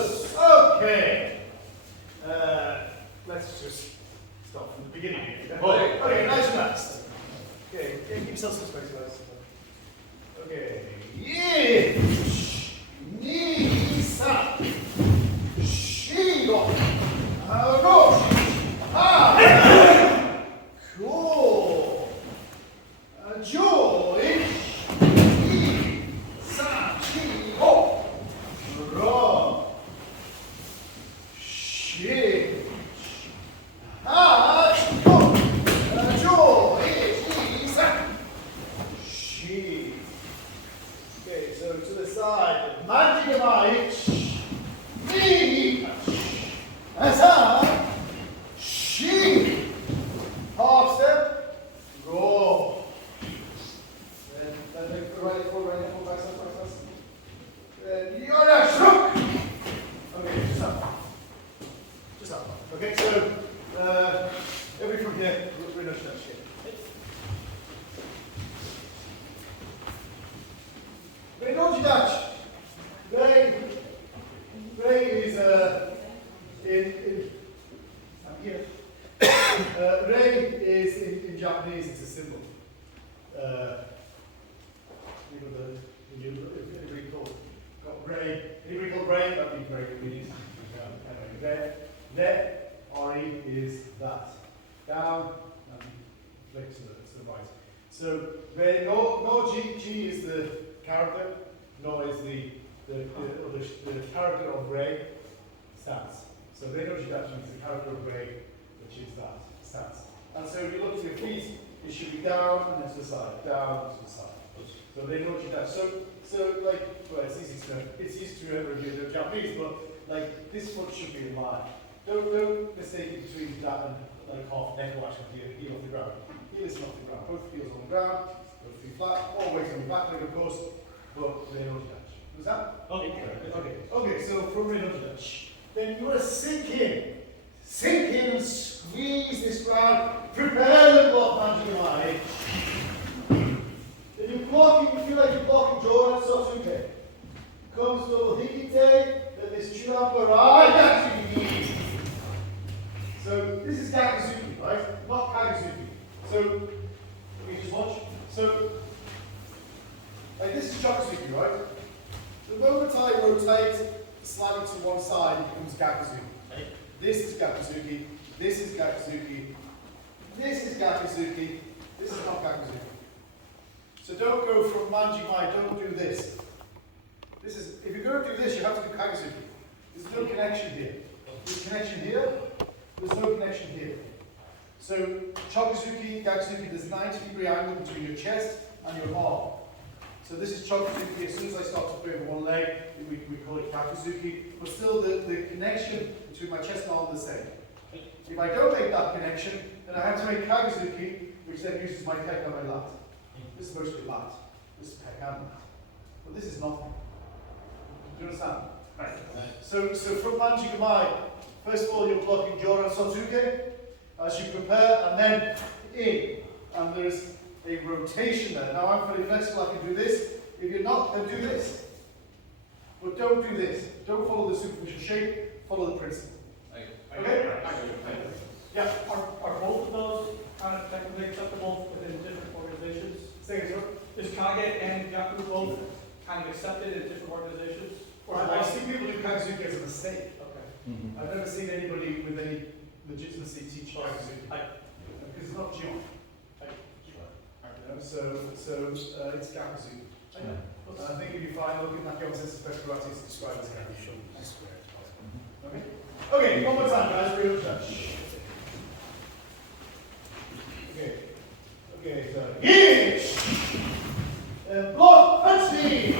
Good. Okay. Let's just start from the beginning here. Okay, nice and fast. Okay, give yourself some space, guys. Okay. Yeah. Knees up. Shigo. Go. Ah. Cool. Joy. Sa. Shigo. Ro. Shi. Ah. Go. Joy. Sa. Shi. Okay, so to the side. Magic knee. Asa. She. Half step. Go. Then make the right foot, back, step. Then you're a shrunk. Okay, just up. Just up. Okay, so every from here, we're not touch here. Ray, don't you touch. Ray is I'm here. Ray is in Japanese, it's a symbol. Anybody called Ray? Anybody called Ray? That'd be great. Anyway, Re, R-E is that. Down and flick to the right. So Ray, no G is the character, no is the character of Ray, stance. So Ray no Jidachi is the character of Ray, which is that, stance. And so if you look to your feet, it should be down and then to the side, down and to the side. So Ray no Jidachi. So like, well, it's easy to remember if you're Japanese, but like this foot should be in line. Don't mistake it between that and like half neck or actually heel off the ground. Heel is off the ground. Both heels on the ground, both feet flat, always on the back leg of course, but Ray no Jidachi. Was that? Okay, so from Ray no Jidachi. Then you want to sink in and squeeze this ground, prepare the block magic line. Then you're blocking, you feel like you're blocking Jordan Sotuke. Comes to Hikite, then this Churapa Rai. So this is Gakuzuki, right? Not Kaguzuki. So we just watch. So like this is Chokuzuki, right? The moment I rotate slightly to one side, it becomes Gakuzuki. Okay? This is Gakuzuki, this is Gakuzuki, this is Gakuzuki, this is not Gakuzuki. So don't go from Manjimai, don't do this. This is, if you're going to do this, you have to do Kakuzuki. There's no connection here. There's connection here, there's no connection here. So Chokuzuki, Gakuzuki, there's a 90-degree angle between your chest and your arm. So this is Chokuzuki. As soon as I start to play with one leg, we call it Gakuzuki. But still, the connection between my chest and arm is the same. If I don't make that connection, then I have to make Kaguzuki, which then uses my pec and my lat. This is supposed to be lat. This is pec and lat. But this is nothing. Do you understand? Right. So from Manjigamai, first of all, you're blocking Joran Sotuke as you prepare, and then in. And there is a rotation there. Now I'm fairly flexible, I can do this. If you're not, then do this. But don't do this. Don't follow the superficial shape, follow the principle. Okay? Yeah. Are both of those kind of technically acceptable within different organizations? Say it again. Is Kage and Yaku both kind of accepted in different organizations? Or I see people do Kaguzuki as a mistake. Okay. I've never seen anybody with any legitimacy teach Kaguzuki. Because it's not Jion. So it's Gakuzuki. I think if you find looking at your sense of karate, it's described as Gakuzuki. Okay? Okay, one more time, guys. Real touch. Okay, so Yish! Block, punch me!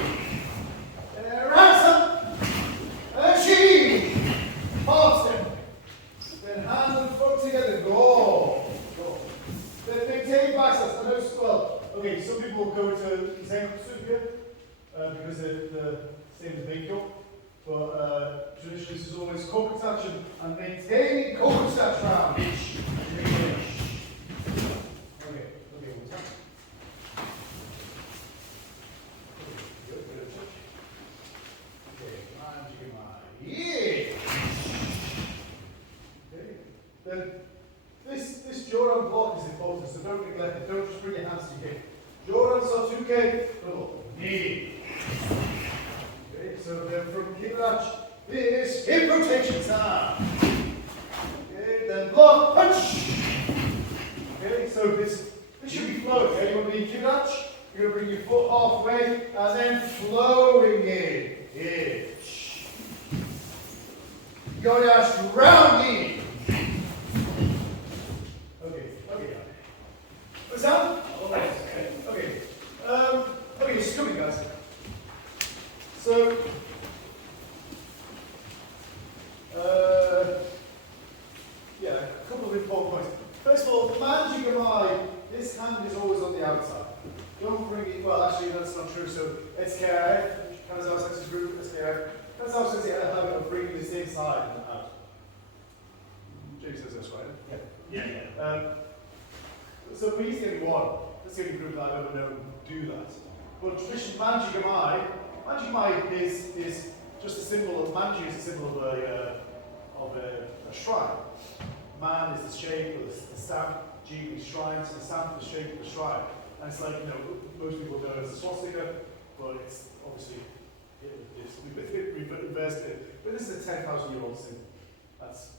Ransom! She! Half step. Then hand and foot together. Go! Then maintain back steps. I know well. Okay, some people will go to Zenkusuke because they're the same as Beikyo. But traditionally, this is always kokutachi and maintaining kokutachi round. Okay, one time. Okay, and you my Okay, cool. Knee. Okay, so then from kibach is hip rotation sound. Okay, then block, punch. Okay, so this should be flowing. Okay, you want to be kibach, you're going to bring your foot halfway and then flowing in. Goyash round knee. Okay. What's that? Okay, just coming, guys. So, yeah, a couple of important points. First of all, the manjigamai, this hand is always on the outside. Don't bring it, well, actually, that's not true. So, HDKI, Kanazawa Sensei Group, HDKI, Kanazawa Sensei had a habit of bringing this inside and out. Jake says that's right. Yeah. So, he's the only one. That's the only group that I've ever known do that. But tradition manjigamai is just a symbol of manji is a symbol of a shrine. Man is the shape of the stamp, Ji is shrine, so the stamp is the shape of the shrine. And it's like, most people know it as a swastika, but it's obviously we've reversed it. But this is a 10,000-year-old symbol. That's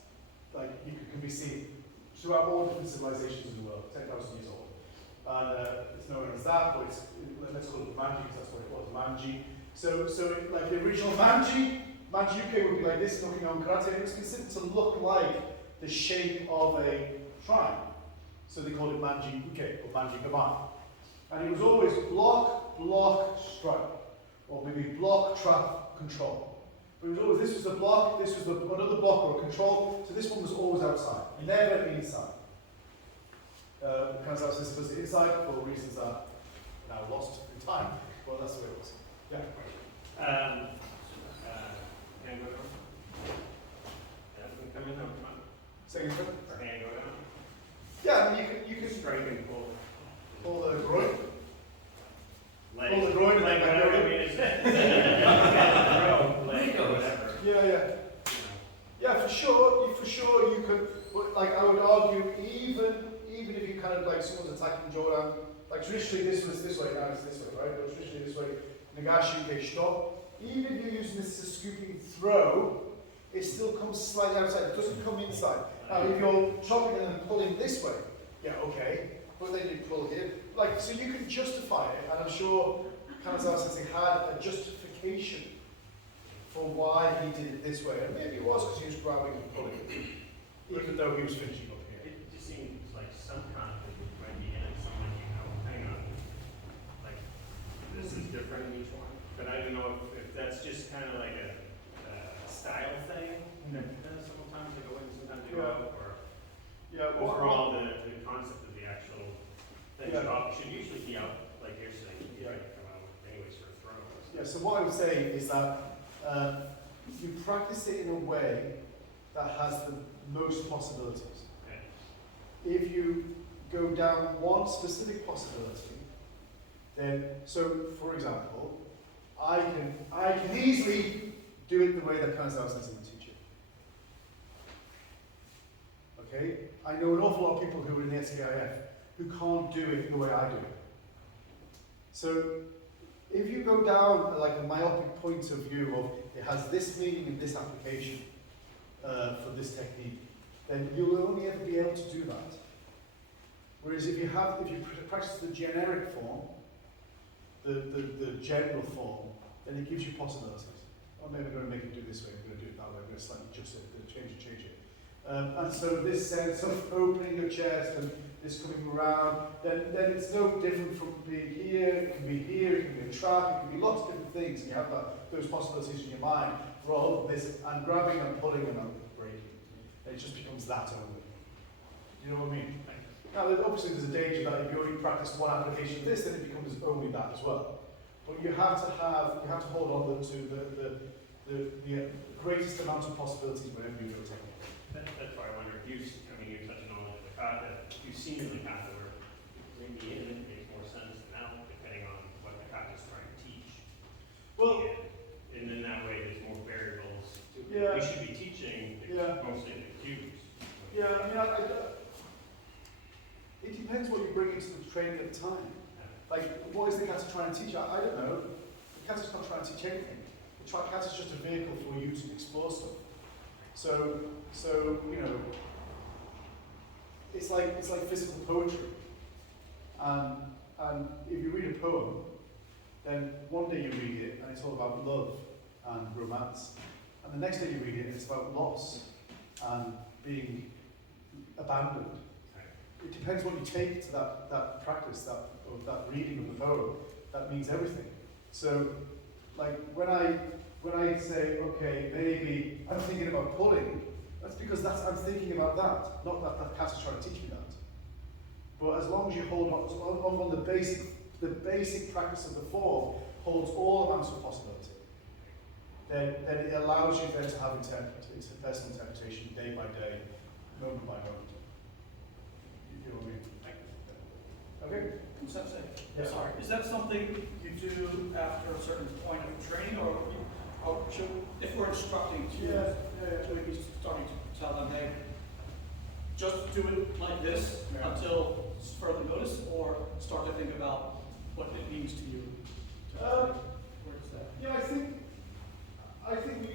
like can be seen throughout all different civilizations in the world, 10,000 years old. And it's known as that, but let's call it manji because that's what it was, manji. So like the original manji uke would be like this, looking on karate, and it was considered to look like the shape of a shrine. So they called it manji uke or manji gamai. And it was always block, strike, or maybe block, trap, control. But it was always, this was the block, this was another block or a control, so this one was always outside, never inside. Kanazawa Sensei does it inside for reasons that are now lost in time, but that's the way it was. Yeah. Can I go down? Come in up front. Second foot. Or hand go down? Yeah, I mean, you can Strike and pull. pull the groin. Leg. Pull the groin and Leg, then whatever go you in. mean is. Throw, leg, or whatever. Yeah. Yeah, for sure you could, but like I would argue, even if you kind of like someone's attacking Jordan, like traditionally this was this way, now it's this way, right? But traditionally this way, Nagashi uke stop. Even if you're using this as a scooping throw, it still comes slightly outside, it doesn't come inside. Now if you're chopping and then pulling this way, yeah, okay, but then you pull here. Like, so you can justify it, and I'm sure Kanazawa Sensei had a justification for why he did it this way, and maybe it was because he was grabbing and pulling, even though he was finishing up here. It just seems like some conflict might be in it, someone hang on. Like, this is different in each one. But I don't know if that's just kind of like a style thing. Sometimes they go in, sometimes they go out, or overall the concept of the actual thing should usually be out, like you're saying, you come out anyways for a throw. Yeah, so what I would say is that you practice it in a way that has the most possibilities. Okay. If you go down one specific possibility, then, so for example, I can easily do it the way that Kanazawa Sensei would teach it. Okay? I know an awful lot of people who are in the HDKI who can't do it the way I do it. So if you go down like a myopic point of view of it has this meaning in this application for this technique, then you'll only ever be able to do that. Whereas if you practice the generic form, the general form, then it gives you possibilities. Oh, maybe I'm going to make it do this way, I'm going to do it that way, I'm going to slightly adjust it, change it. And so this sense of opening your chest and this coming around, then it's no different from being here, it can be a trap, it can be lots of different things, and you have those possibilities in your mind, rather than this, and grabbing and pulling and breaking. It just becomes that only. You know what I mean? Now, obviously there's a danger that if you only practice one application of this, then it becomes only that as well. But you have to hold on to the greatest amount of possibilities whenever you do a technique. That's why I wonder if you, you're such a knowledge of the kata, you've seen the kata where maybe in it makes more sense than out, depending on what the kata is trying to teach. Well, and in that way, there's more variables. Yeah. We should be teaching mostly the cues. Yeah, I mean, it depends what you bring into the training at the time. like, what is the kata trying to teach? I don't know. The kata's not trying to teach anything. The kata's just a vehicle for you to explore stuff. So you know, it's like physical poetry. And if you read a poem, then one day you read it and it's all about love and romance, and the next day you read it and it's about loss and being abandoned. It depends what you take to that practice, that reading of the poem. That means everything. So, like when I say, okay, maybe I'm thinking about pulling, that's because I'm thinking about that, not that kata's trying to teach me that. But as long as you hold on the basic practice of the form holds all amounts of possibility, then it allows you then to have personal interpretation day by day, moment by moment. You know what I mean? Okay? Yeah. Sorry. Is that something you do after a certain point of training, or should, if we're instructing students, should we be starting to tell them, hey, just do it like this until further notice, or start to think about what it means to you? Where does that? Yeah, I think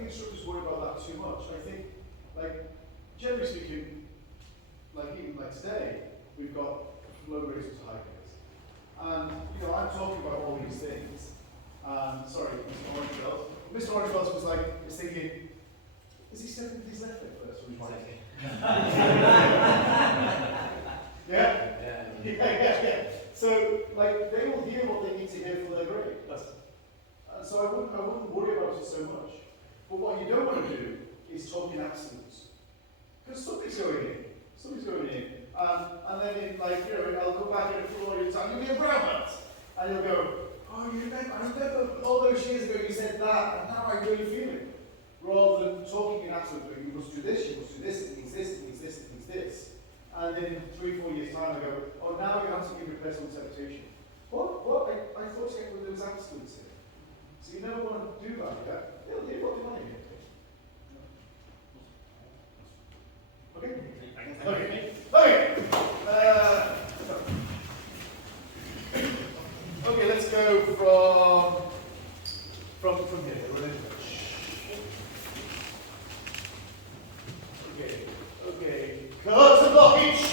instructors worry about that too much. I think, like, generally speaking, like even like today, we've got low grades to high grades. And, you know, I'm talking about all these things. Sorry, Mr. Orangebelt. Mr. Orangebelt was like, is thinking, is he stepping with his left foot first or his right? Yeah. So, like, they will hear what they need to hear for their grade. So I wouldn't worry about it so much. But what you don't want to do is talk in absolutes. Because somebody's going in. And then in, like, you know, I'll go back in a full audience and you'll be a brown belt. And you'll go, oh, I remember all those years ago you said that, and now I really feel it. Rather than talking in absolute, you must do this, it means this, it means this, it means this. And then in 3-4 years' time I go, oh, now you have to give me personal interpretation. What? I thought there was absolutes here. So you don't want to do that, yeah? They'll hear what they want to hear. Okay? Okay, let's go from here. Okay. Cut the blockage.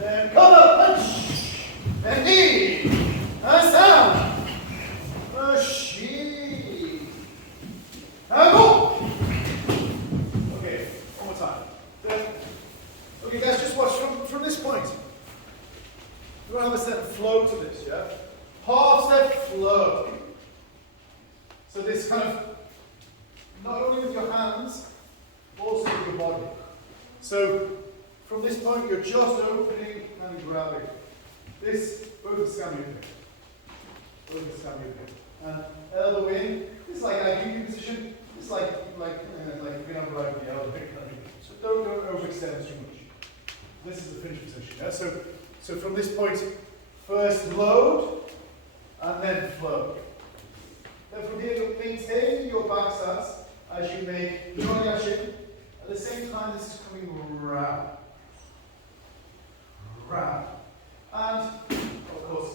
Then cover, punch. Then knee. And down. Machine. And go. Okay, one more time. Then, okay, guys, just watch from this point. You want to have a certain flow to this, yeah? Half step flow. So this kind of, not only with your hands, also with your body. So from this point, you're just opening and grabbing. This, both the scamming. And elbow in. This is like IQ position. This is like being able to ride with the elbow. So don't overextend too much. This is the finish position. Yeah? So from this point, first load and then flow. Then from here, you'll maintain your back stance as you make Noriyashi. At the same time, this is coming round. And, of course,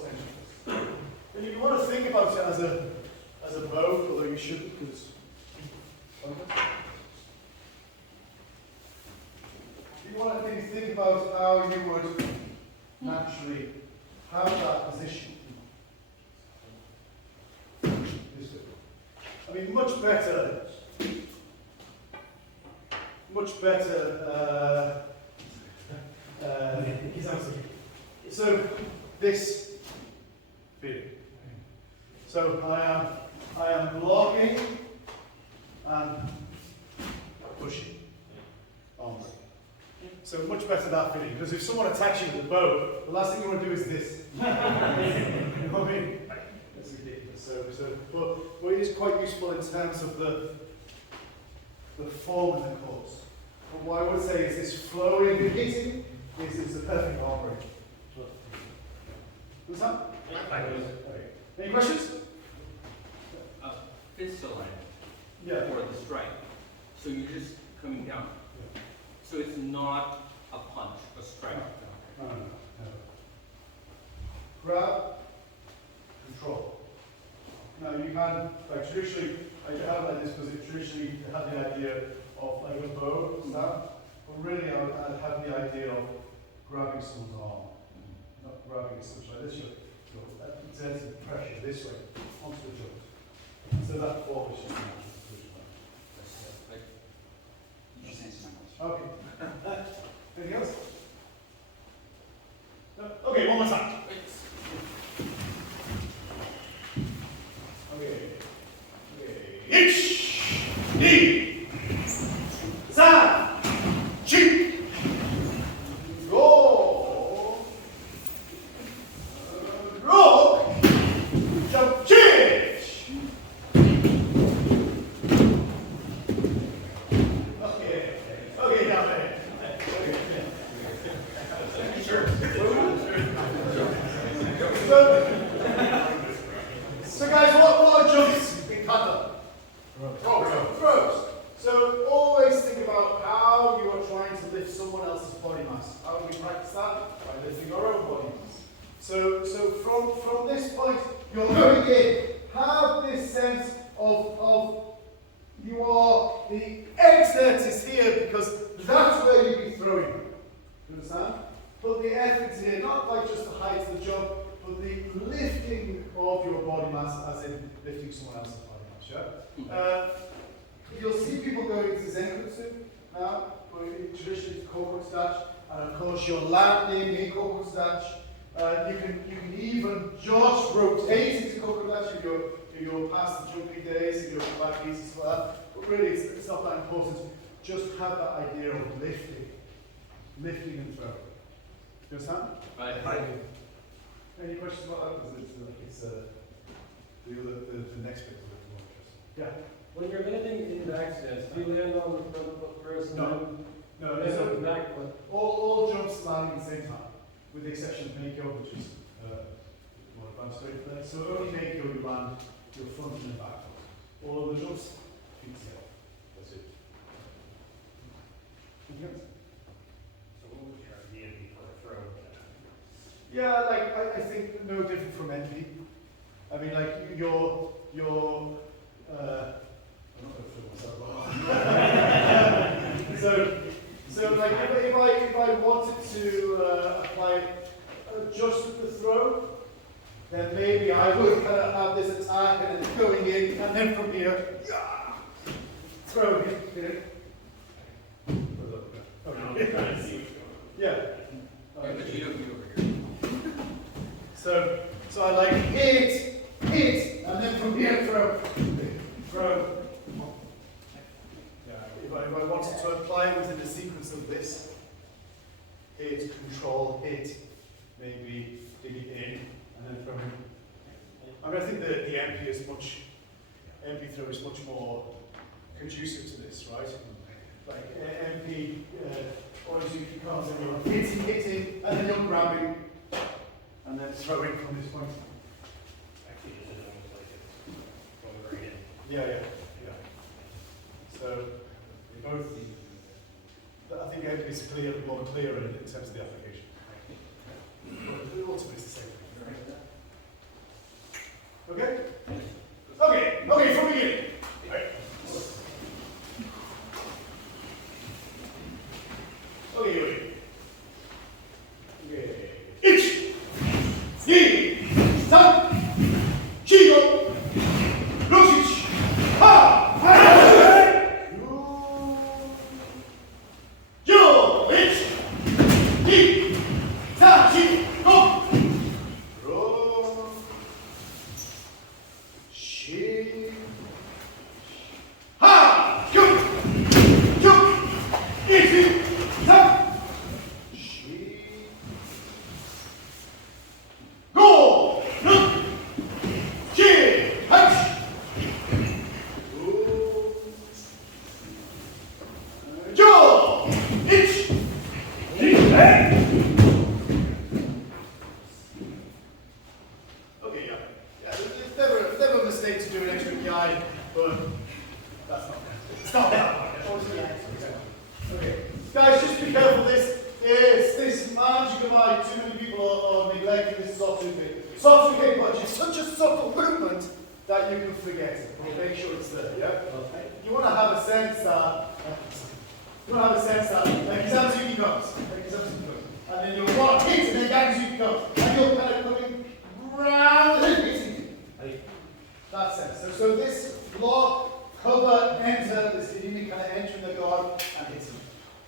extension. But you want to think about it as a bow, although you shouldn't, because you want to maybe think about how you would naturally have that position. I mean, much better. So this feeling. So I am blocking and pushing on. So much better that feeling, because if someone attacks you with a bow, the last thing you want to do is this. You know what I mean? That's ridiculous. But it is quite useful in terms of the form of the course. But what I would say is this flowing and hitting is the perfect harmony. What's that? Any questions? Fist line for the strike. So you're just coming down. Yeah. So it's not a punch, a strike. No. grab, control. Now you can, like traditionally, I have like this because it traditionally had the idea of like a bow stab, but really I'd have the idea of grabbing someone's arm, not grabbing it such like this. You're exerting pressure this way onto the joint. So that form is just a natural conclusion. You just answered my question. Okay. Anything else? No? Okay, one more time. Okay. Ich, die, San, Chi, Go, Rock, Jump, Chich. Okay, down there. Sure. So guys, what are jumps in kata? Throws. So always think about how you are trying to lift someone else's body mass. How do we practice that? By lifting our own body mass. So from this point, you're going in. Have this sense of you are, the exert is here because that's where you'll be throwing. You understand? But the effort is here, not like just the height of the jump, but the lifting of your body mass, as in lifting someone else's body mass. Yeah? You'll see people going into Zenkutsu now, traditionally it's Koku Stach, and of course you're landing in Koku Stach. You can even just rotate into Koku Stach if you're past the jumping days, if you're back easy as well. But really it's not that important. Just have that idea of lifting and throwing. You understand? Right. Any questions about that? Because the next bit is a little more interesting. Yeah. When you're landing in backstance, do you land on the front foot first and then No, land so on the back foot? all jumps landing at the same time, with the exception of Meikyo, which is more advanced straight play. So only Meikyo you land your front and back foot. All of the jumps, feet tail. That's it. Anything else? So what would your idea be for a throw? Yeah, like I think no different from NP. I mean, like your I'm not going to fill myself up. So like if I wanted to apply just with the throw, then maybe I would kind of have this attack and then going in, and then from here, throw it. No, I'm trying to see what's going on. Yeah. But you don't get over here. So I like hit, and then from here throw. Yeah, if I wanted to apply it within the sequence of this, hit, control, hit, maybe dig it in, and then throw in. I mean, I think the MP throw is much more conducive to this, right? Like MP, always you can't say you're hitting, and then you're grabbing, and then throwing from this point. Actually, this is almost like it's going right in. Yeah. So, we both, I think MP is more clear in terms of the application. But ultimately it's the same thing, right? Okay, from the beginning. Right. Okay. Ich, die, san, chigo, rosic, ha, yo, ich, die, sa, chi, go.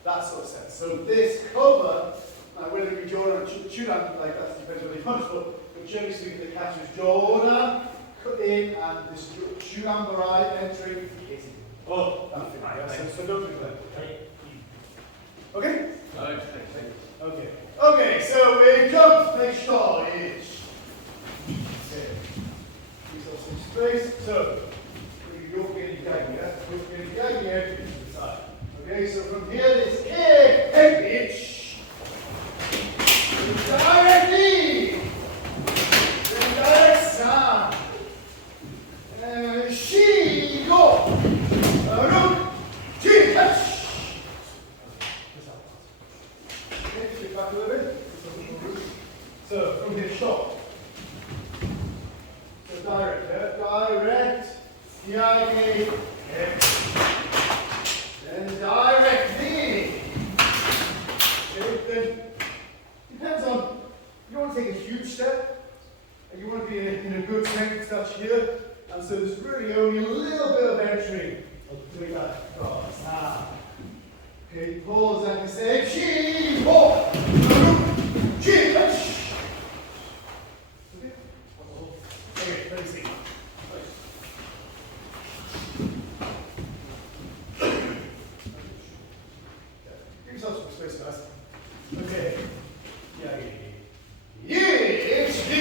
that sort of sense. So this cover, whether it be Jordan or Shotokan, like that depends on the punch, but generally speaking, the catch is Jordan, cut in, and this Shotokan Barai entering. Oh, that thing, yeah, so don't do that. Okay? Okay. Okay, so we jump next shot is. Okay. Use up some space. So, you're getting gagging, yeah? You're getting gagging here to the side. Okay, so from here, this kick, head pitch. Directly. Then direct sound. She go. Look. She catch. Back a little bit. So from here, shot. So direct, yeah? Direct, yagi, then direct knee. Okay, then depends on, you don't want to take a huge step, and you want to be in a good strength touch here, and so there's really only a little bit of entry of doing that cross. Okay, pause and say, she, walk, she, touch. Okay, let me see. Give yourself some space, guys. Okay. Yeah, she,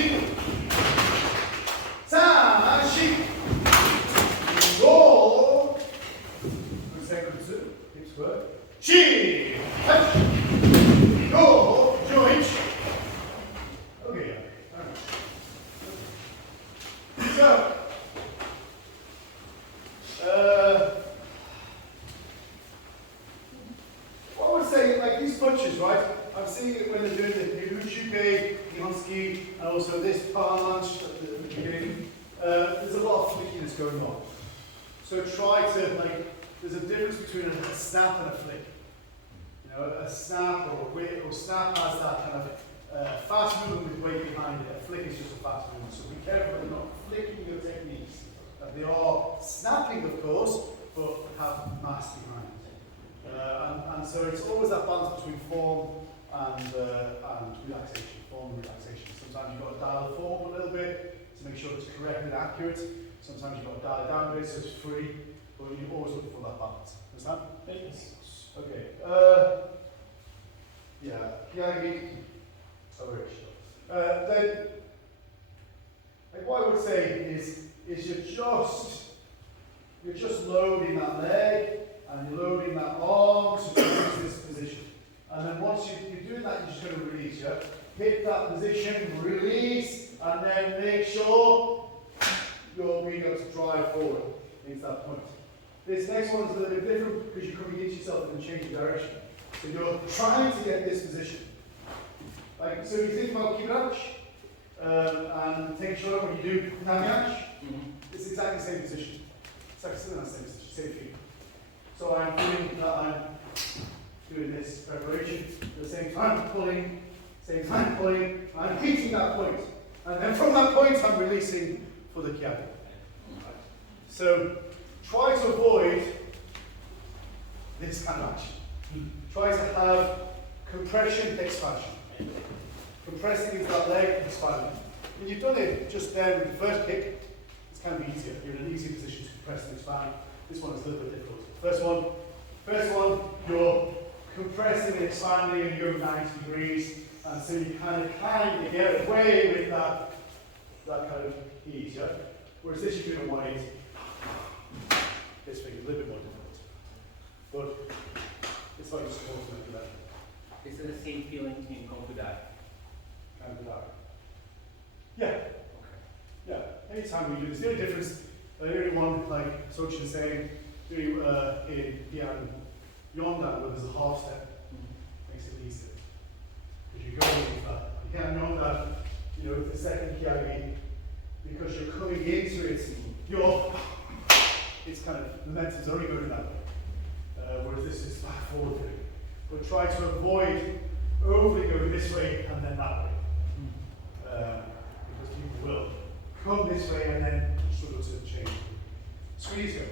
sa, she, roll. Good second, two. Keep square. She, touch, go, joint. Okay, so, what I would say, like these punches, right? I'm seeing it when they're doing the Uchuke, the Hanski, and also this palm lunge at the beginning. There's a lot of flickiness going on. So try to, like, there's a difference between a snap and a flick. You know, a snap or a whip, or snap has that kind of fast movement with weight behind it. A flick is just a fast movement. So be careful that you're not flicking your techniques. They are snapping, of course, but have mass behind it. And so it's always that balance between form and relaxation. Form and relaxation. Sometimes you've got to dial the form a little bit to make sure it's correct and accurate. Sometimes you've got to dial it down a bit so it's free. But you're always looking for that balance. Understand? Yes. Okay. Yeah. Kiagi. Then, like what I would say is you're just loading that leg and you're loading that arm to produce this position. And then once you're doing that, you're just going to release. Yeah. Hit that position, release, and then make sure you're being able to drive forward into that point. This next one is a little bit different because you're coming into yourself and changing direction. So you're trying to get this position. Like, so you think about Kibach and take sure when you do Namiach, it's exactly the same position. It's like still in that same position, same feet. So I'm doing that, I'm doing this preparation at the same time, pulling, I'm hitting that point. And then from that point, I'm releasing for the Kiagi. So try to avoid this kind of action. Try to have compression, expansion. Compressing into that leg, expanding. When you've done it just there with the first kick, it's kind of easier. You're in an easy position to compress and expand. This one is a little bit difficult. First one, you're compressing and expanding and you're 90 degrees, and so you kind of get away with that kind of ease, yeah? Whereas this you're doing a 180. This thing is a little bit more difficult. But it's like just supposed to that. Is it the same feeling in Konkudai? Kind of that. Yeah. Okay. Yeah. Anytime we do this, the only difference, the only one, like Sochin is saying, doing in Pian Yondan where there's a half step, makes it easier. Because you go with that. You can't know that, you know, the second Kiagi, because you're coming into it, it's kind of, the momentum's already going that way. Whereas this is back forward. But try to avoid overly going this way and then that way. Because people will come this way and then struggle to change. Squeeze go.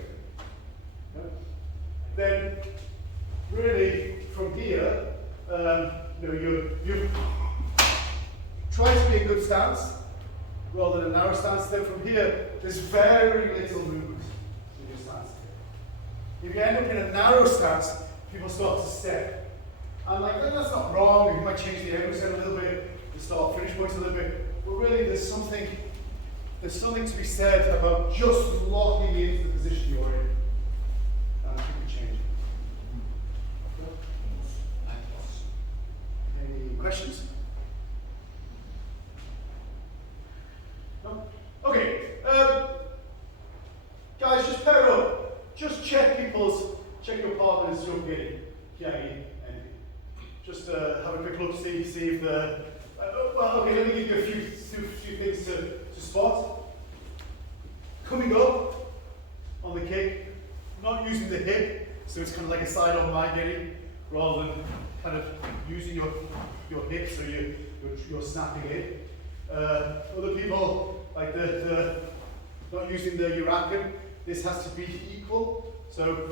Yeah? Then, really, from here, you try to be a good stance rather than a narrow stance. Then from here, there's very little movement in your stance. If you end up in a narrow stance, people start to step. And like, that's not wrong. You might change the aim set a little bit, the start finish points a little bit. But really, there's something to be said about just locking into the position you're in. And you can change it. Any questions? No? Okay. Guys, just pair up. Just check your partner's jump in. Just have a quick look, see if the. Well, okay, let me give you a few things to spot. Coming up on the kick, not using the hip, so it's kind of like a side-on my-getting, rather than kind of using your hip, so you're snapping in. Other people, like the not using the Uraken, this has to be equal, so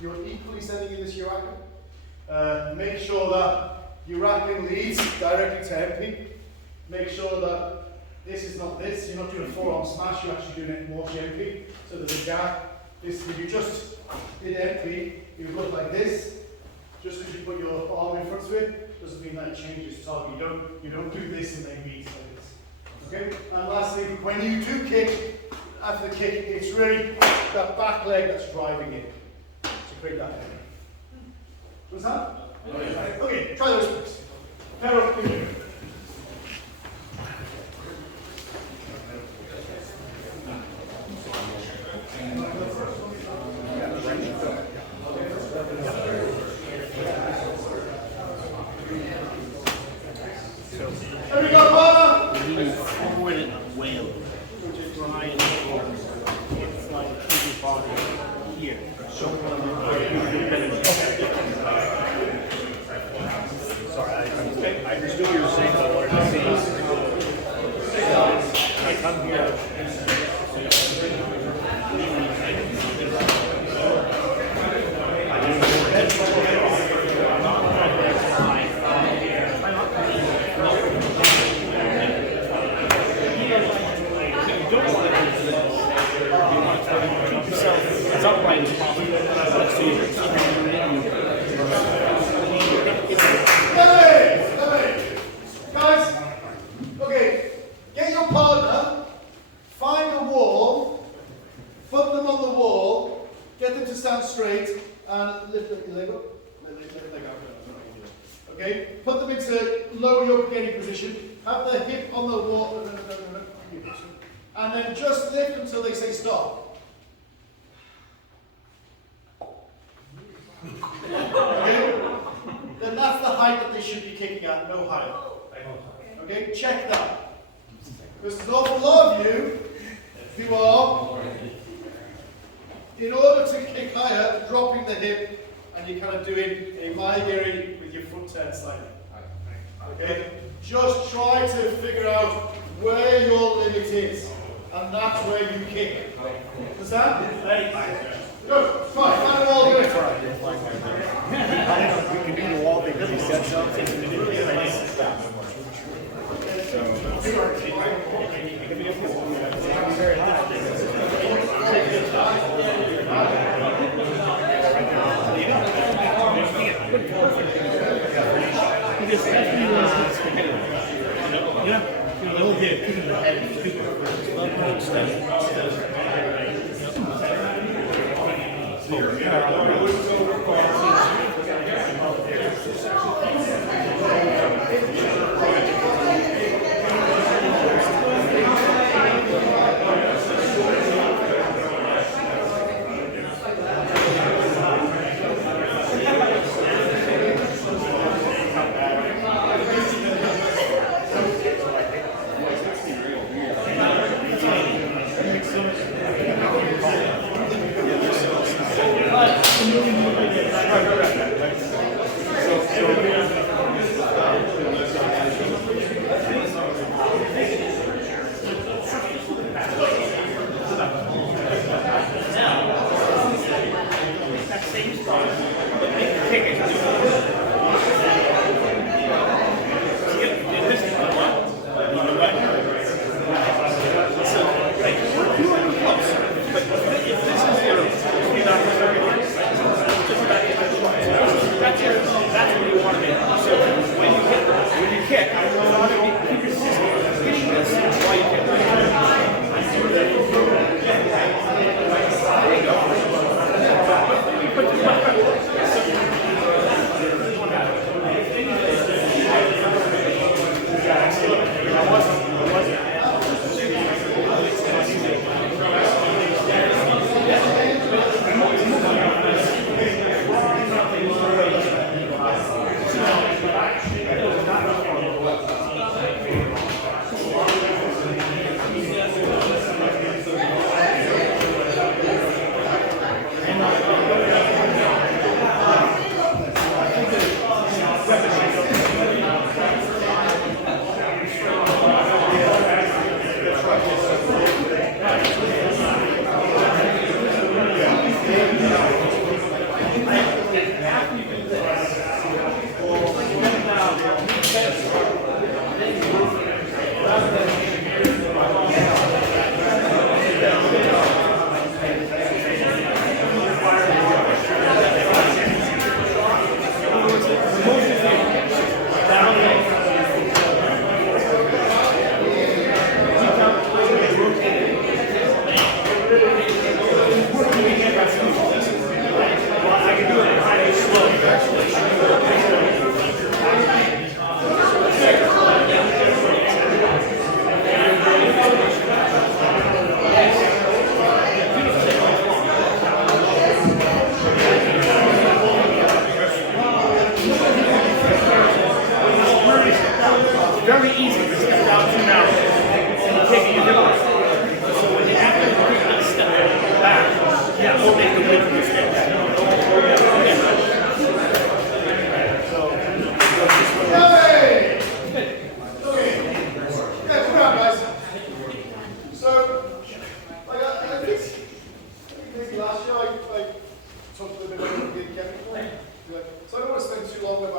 you're equally sending in this Uraken. Make sure that Uraken leads directly to MP. Make sure that this is not this, you're not doing a forearm smash, you're actually doing it more gently. So there's a gap. This, if you just did MP, it would look like this. Just because you put your arm in front of it, doesn't mean that it changes target. You don't do this and then meet like this. Okay? And lastly, when you do kick, after the kick, it's really that back leg that's driving it. To create that leg. What's that? Okay, try those please. Pair up, give me. There we go, partner! We move forward in a whale. Try and it's like put your body here. Sorry, I understood what you were saying, but I wanted to see. I come here. It's upright as possible. Let's see. Guys, okay, get your partner, find a wall, put them on the wall, get them to stand straight, and lift your leg up. Okay, put them into lower yoke getting position, have their hip on the wall, and then just lift until they say stop. Okay? Then that's the height that they should be kicking at, no higher. Okay, check that. Because there's an awful lot of you who are, in order to kick higher, dropping the hip, and you're kind of doing a maigiri with your foot turned slightly. Okay? Just try to figure out where your limit is, and that's where you kick. Understand? Good. Fine. Find a wall. Do it. You can do the wall thing because he said something. Very Yeah, a little bit.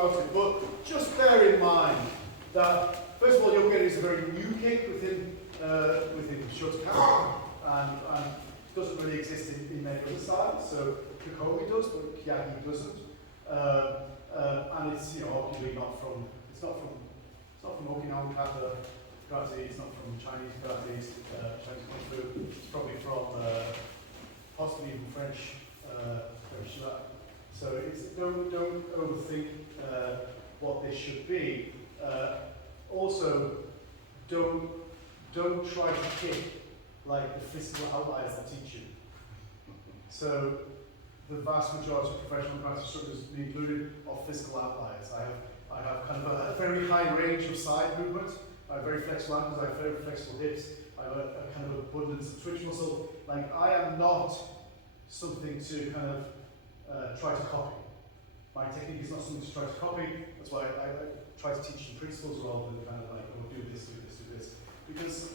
about it, but just bear in mind that, first of all, yoke is a very new kick within Shotokan, and doesn't really exist in many other styles. So Kokomi does, but Kyagi doesn't. And it's obviously not from Okinawan kata karate. It's not from Chinese karate, Chinese kung fu. It's probably from possibly even French shirai. So don't overthink what this should be. Also, don't try to kick like the physical outliers that teach you. So the vast majority of professional karate instructors, me included, are physical outliers. I have kind of a very high range of side movement. I have very flexible ankles, I have very flexible hips, I have a kind of abundance of twitch muscle. Like, I am not something to kind of try to copy. My technique is not something to try to copy. That's why I try to teach the principles rather than kind of like, oh, do this, do this, do this. Because,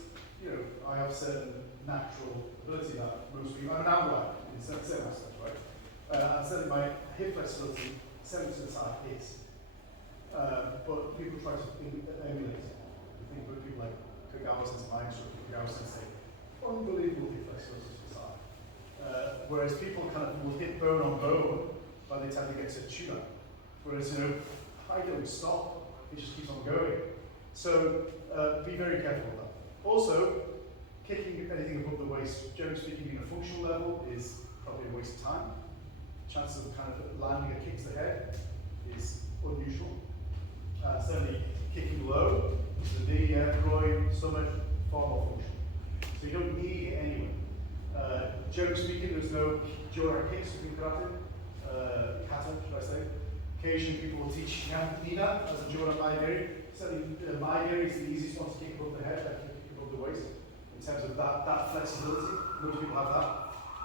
I have certain natural ability that most people, I'm an outlier in some aspects, right? And certainly my hip flexibility, 7% of the time is. But people try to emulate. I think with people like Kagawa Sensei, my instructor, Kagawa Sensei, unbelievable hip flexibility to the side. Whereas people kind of will hit bone on bone by the time they get to tuna. Whereas, I don't stop, it just keeps on going. So be very careful with that. Also, kicking anything above the waist, generally speaking, in a functional level, is probably a waste of time. Chances of kind of landing a kick to the head is unusual. Certainly kicking low, the knee, groin, stomach, far more functional. So you don't need it anyway. Generally speaking, there's no Jora kicks in karate, kata, should I say. Occasionally people will teach Nina as a Jora Maigeri. Certainly Maigeri is the easiest one to kick above the head, kick above the waist, in terms of that flexibility. Most people have that,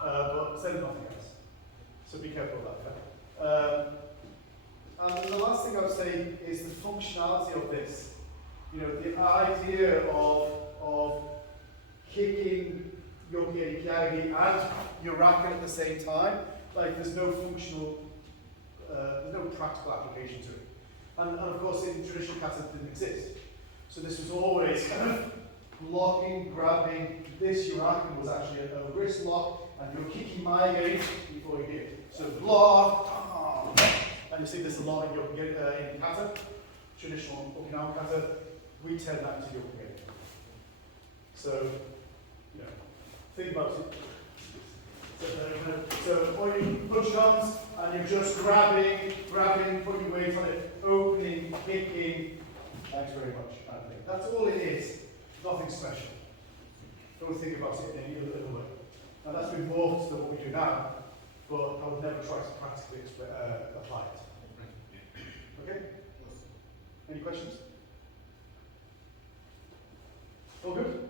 but certainly nothing else. So be careful of that. And the last thing I would say is the functionality of this. The idea of kicking yoke, kyagi, and yurakan at the same time, like there's no functional, there's no practical application to it. And of course, in traditional kata, it didn't exist. So this was always kind of blocking, grabbing. This yurakan was actually a wrist lock, and you're kicking maigeri before you hit. So block, and you see this a lot in kata, traditional Okinawan kata. We turn that into yoke. So, think about it. So when you punch comes and you're just grabbing, putting your weight on it, opening, kicking. Thanks very much. That's all it is. Nothing special. Don't think about it in any other way. Now that's been morphed to what we do now, but I would never try to practically apply it. Okay? Any questions? All good?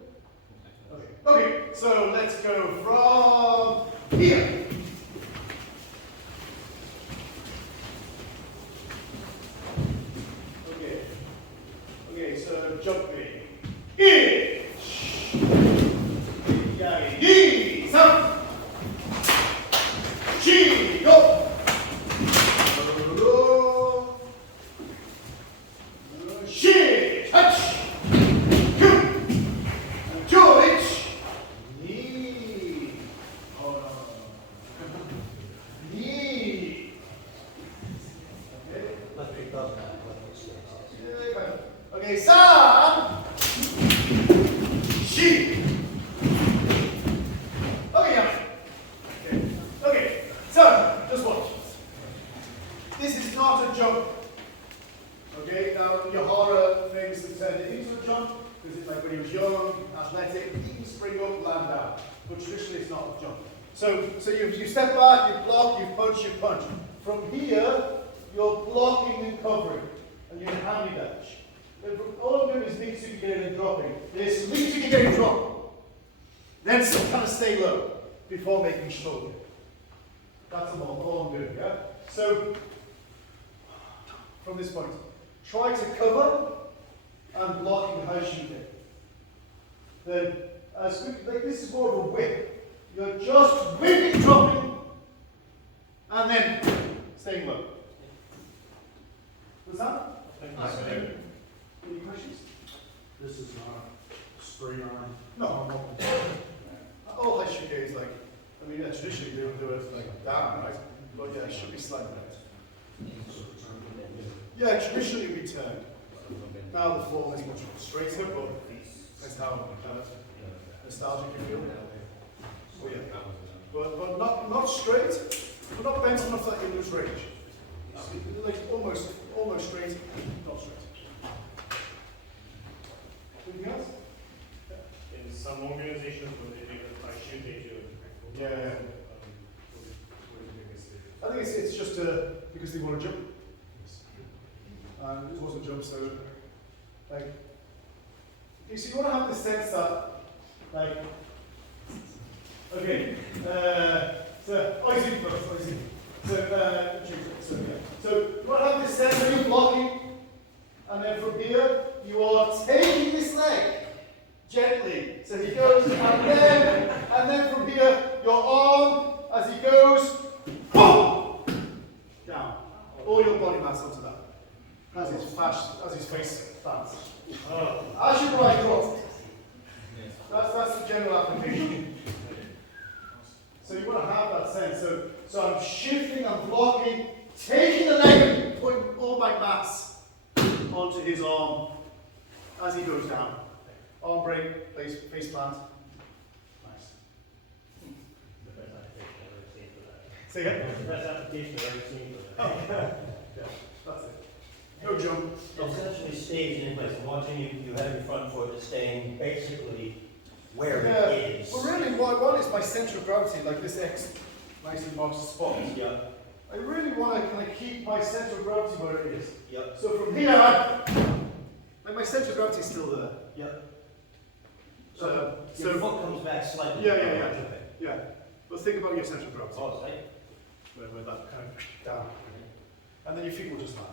Okay. Okay, so let's go from here. Okay, so jumping. Inch. Knee, up. Chi, go. Shi, touch. Okay, Sam! She! Okay, yeah. Okay, so, just watch. This is not a jump. Okay, now Yahara famously turned it into a jump, because it's like when he was young, athletic, he can spring up, land out. But traditionally it's not a jump. So you step back, you block, you punch, you punch. From here, you're blocking and covering, and you're hand dash. All I'm doing is lead to getting and dropping. This lead to getting drop. Then kind of stay low before making shoulder. That's all I'm doing, yeah? So, from this point, try to cover and block in Haishin. Then, as quick, like this is more of a whip. You're just whipping, dropping, and then staying low. Understand? Understood. Any questions? This is not straight on. No. All HDKI is like, I mean, yeah, traditionally they would do it like down, right? But yeah, it should be slightly right. Yeah, traditionally we turn. Now the form is much straighter, but that's how nostalgic you feel. So yeah, but not straight, but not bent enough that you lose range. Like almost straight, not straight. Anything else? In some organizations, when they make a shoot, they do it. Yeah. I think it's just because they want to jump. And it wasn't jump, so like you see, you want to have the sense that like okay, so easy first, easy. So you want to have this sense that you're blocking, and then from here you are taking this leg gently. So he goes, and then from here your arm as he goes, boom, down. All your body mass onto that. As his face fans. As you right cross. That's the general application. So you want to have that sense. So I'm shifting, I'm blocking, taking the leg, and putting all my mass onto his arm as he goes down. Arm break, face plant. Nice. The best application I've ever seen for that. Say again? The best application I've ever seen for that. Yeah, that's it. No jump. Essentially stays in place. I'm watching you, you have your front foot is staying basically where Yeah, it is. but really what I want is my centre of gravity, like this X nicely marks the spot. Yeah, I really want to kind of keep my centre of gravity where it is. yeah, So from here, like my centre of gravity is still there. yeah. So Your foot comes back slightly. Yeah. Okay. Yeah, but think about your centre of gravity. Oh, it's like, Where that kind of down. And then your feet will just land.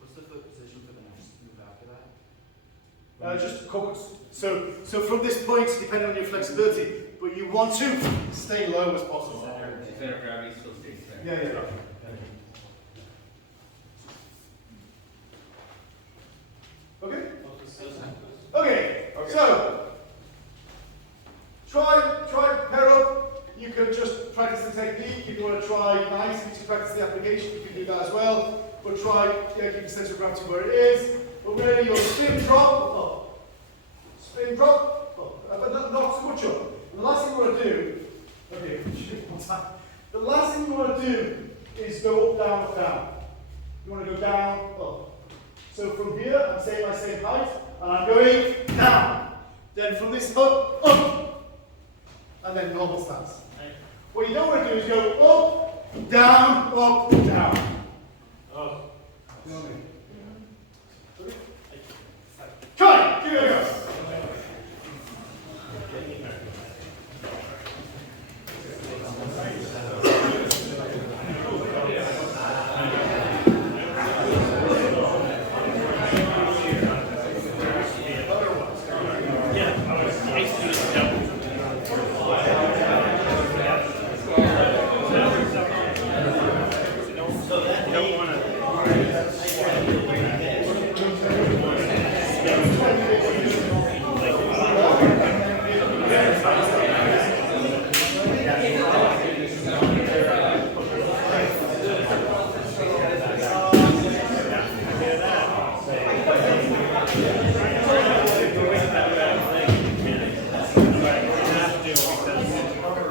What's the foot position for the next move after that? Just so from this point, depending on your flexibility, but you want to stay low as possible. Center of gravity still stays there. Yeah. Okay? Okay, so try pair up. You can just practice the technique. If you want to try nicely to practice the application, you can do that as well. But try keep the center of gravity where it is. But really, your spin drop up. Spin drop up. But not too much up. And the last thing you want to do, okay, one time. The last thing you want to do is go up, down, up, down. You want to go down, up. So from here, I'm staying my same height, and I'm going down. Then from this up, and then normal stance. What you don't want to do is go up, down, up, down. Oh. You know what I mean? Okay? Try it! Give it a go.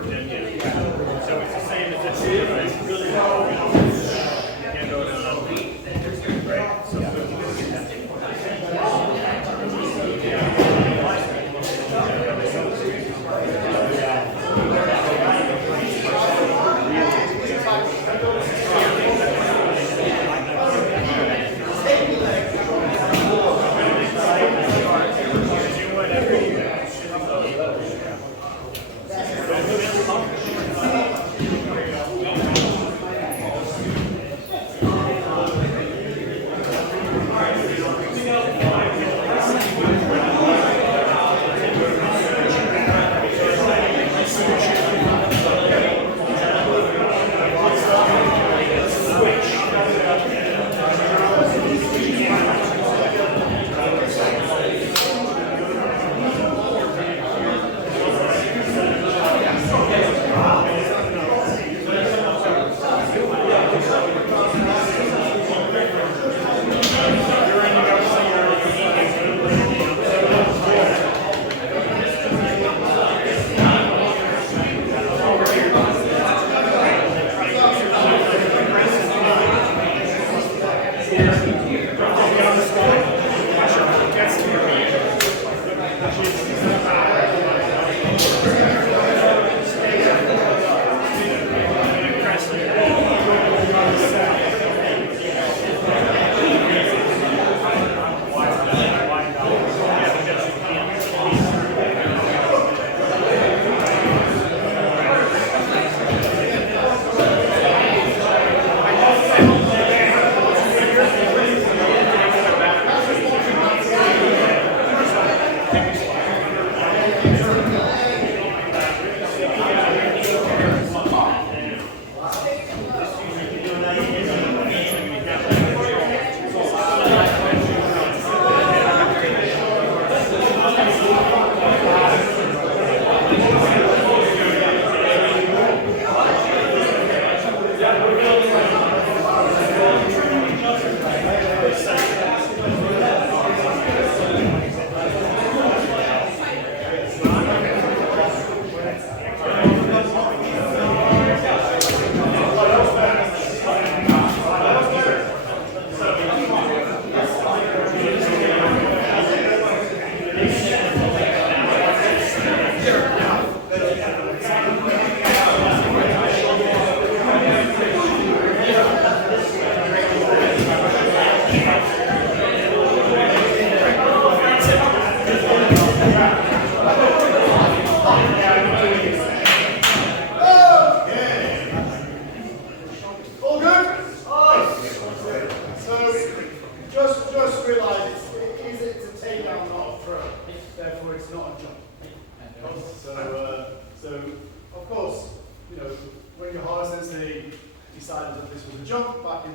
So it's the same as this. Right? You can't go down.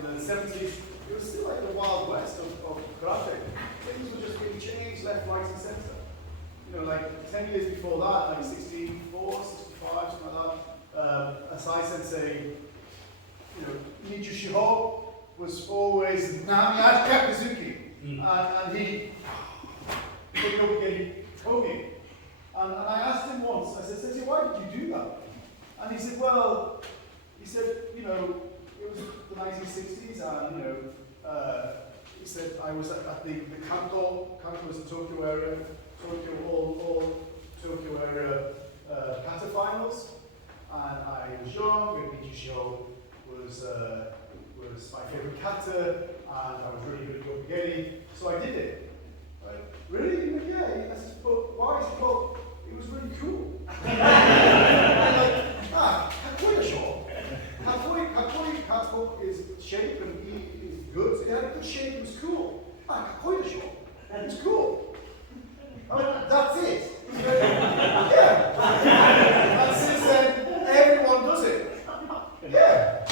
in the 70s, it was still like the Wild West of karate. Things were just being changed left, right, and centre. You know, like 10 years before that, like 64, 65, something like that, Asai Sensei, you know, Niju Shiho was always Nami Kakuzuki. And he told me. And I asked him once, I said, Sensei, why did you do that? And he said, well, you know, it was the 1960s, and, you know, he said, I was at the Kanto was the Tokyo area, all Tokyo area kata finals, and I was young, and Michio was my favorite kata, and I was really good at Yokogeni, so I did it. Like, really? Like, yeah. I said, but why? He said, well, it was really cool. I'm like, Kakoya sho. Kakoya Kato is shape and he is good, so he had a good shape, it was cool. Kakoya sho. It was cool. I mean, that's it. Yeah. And since then, everyone does it. Yeah.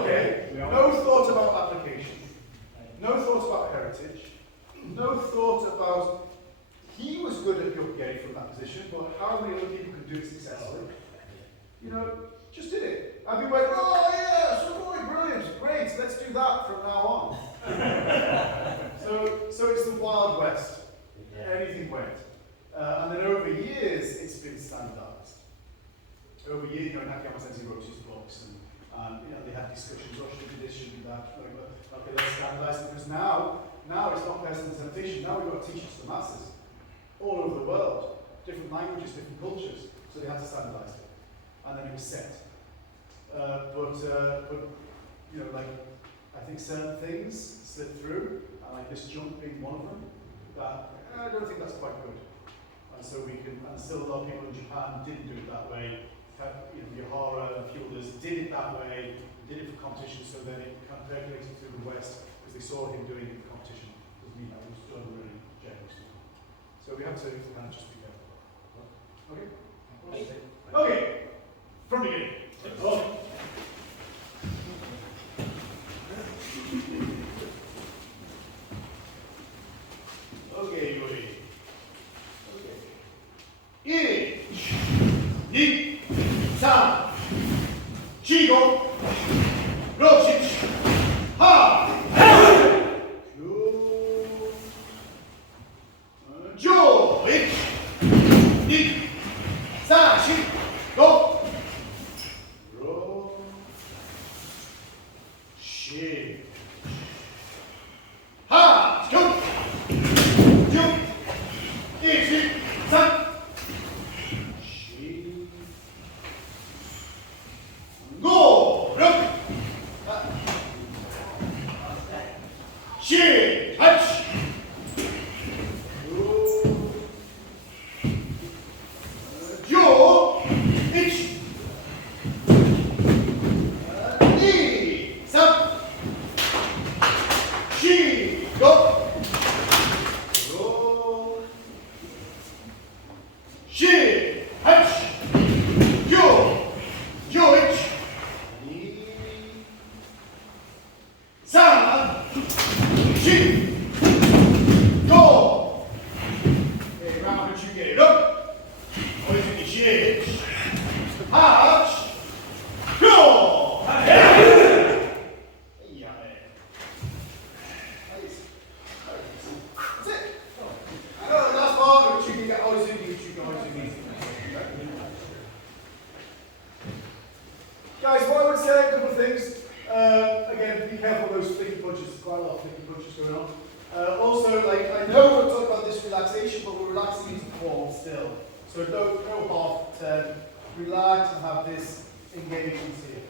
Okay. No thought about application. No thought about heritage. No thought about he was good at Yokogeni from that position, but how many other people could do it successfully? You know, just did it. I'd be like, oh yeah, so brilliant, great, let's do that from now on. So it's the Wild West. Anything went. And then over years, it's been standardized. Over years, you know, Nakayama Sensei wrote his books, and you know, they had discussions, oh, should we do this, should we do that, like, okay, let's standardize it, because now it's not personal presentation, now we've got to teach it to the masses, all over the world, different languages, different cultures, so they had to standardize it, and then it was set. But you know, like, I think certain things slip through, and like this jump being one of them, that I don't think that's quite good. And so we can, and still a lot of people in Japan didn't do it that way. You know, Yohara and a few others did it that way, did it for competition, so then it kind of percolated through the West because they saw him doing it for competition. Because you know, it was done really generously. So we have to kind of just be careful. Okay? Okay! From the beginning. Okay. Okay, Yuri. Okay. 1、2、3、4、5、6、7、8、9、上、1、2、3、4、5、6、7、8、9、10、1、3、5、6、7、8、9、1、2、3、4、5、7、8、9、11、3、4、5、round which you get it up, or is it 7、8、9、yeah. That's it. Last part, which you can get Oizumi. Guys, what I would say, a couple of things. Again, be careful of those flicky punches. There's quite a lot of flicky punches going on. Also, like, I know we're talking about this relaxation, but we're relaxing into form still. So no half turn. Relax and have this engagement here.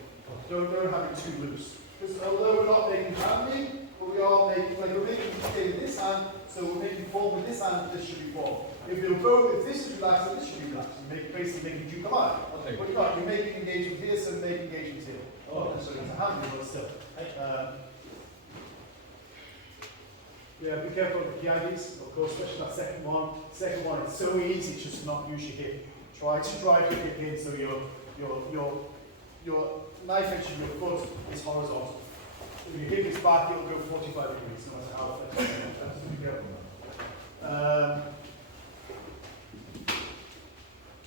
Don't have it too loose. Because although we're not making handy, but we are making, like, we're making this hand, so we're making form with this hand, this should be form. If this is relaxed, then this should be relaxed. You're basically making you come out. Okay. But you're making engagement here, so make engagement here. Oh, so it's a hand, but still. Yeah, be careful with the PIDs, of course, especially that second one. Second one, it's so easy just to not use your hip. Try to drive your hip in so your knife edge of your foot is horizontal. back, it'll go 45 degrees, no matter how flexible. That's to be careful.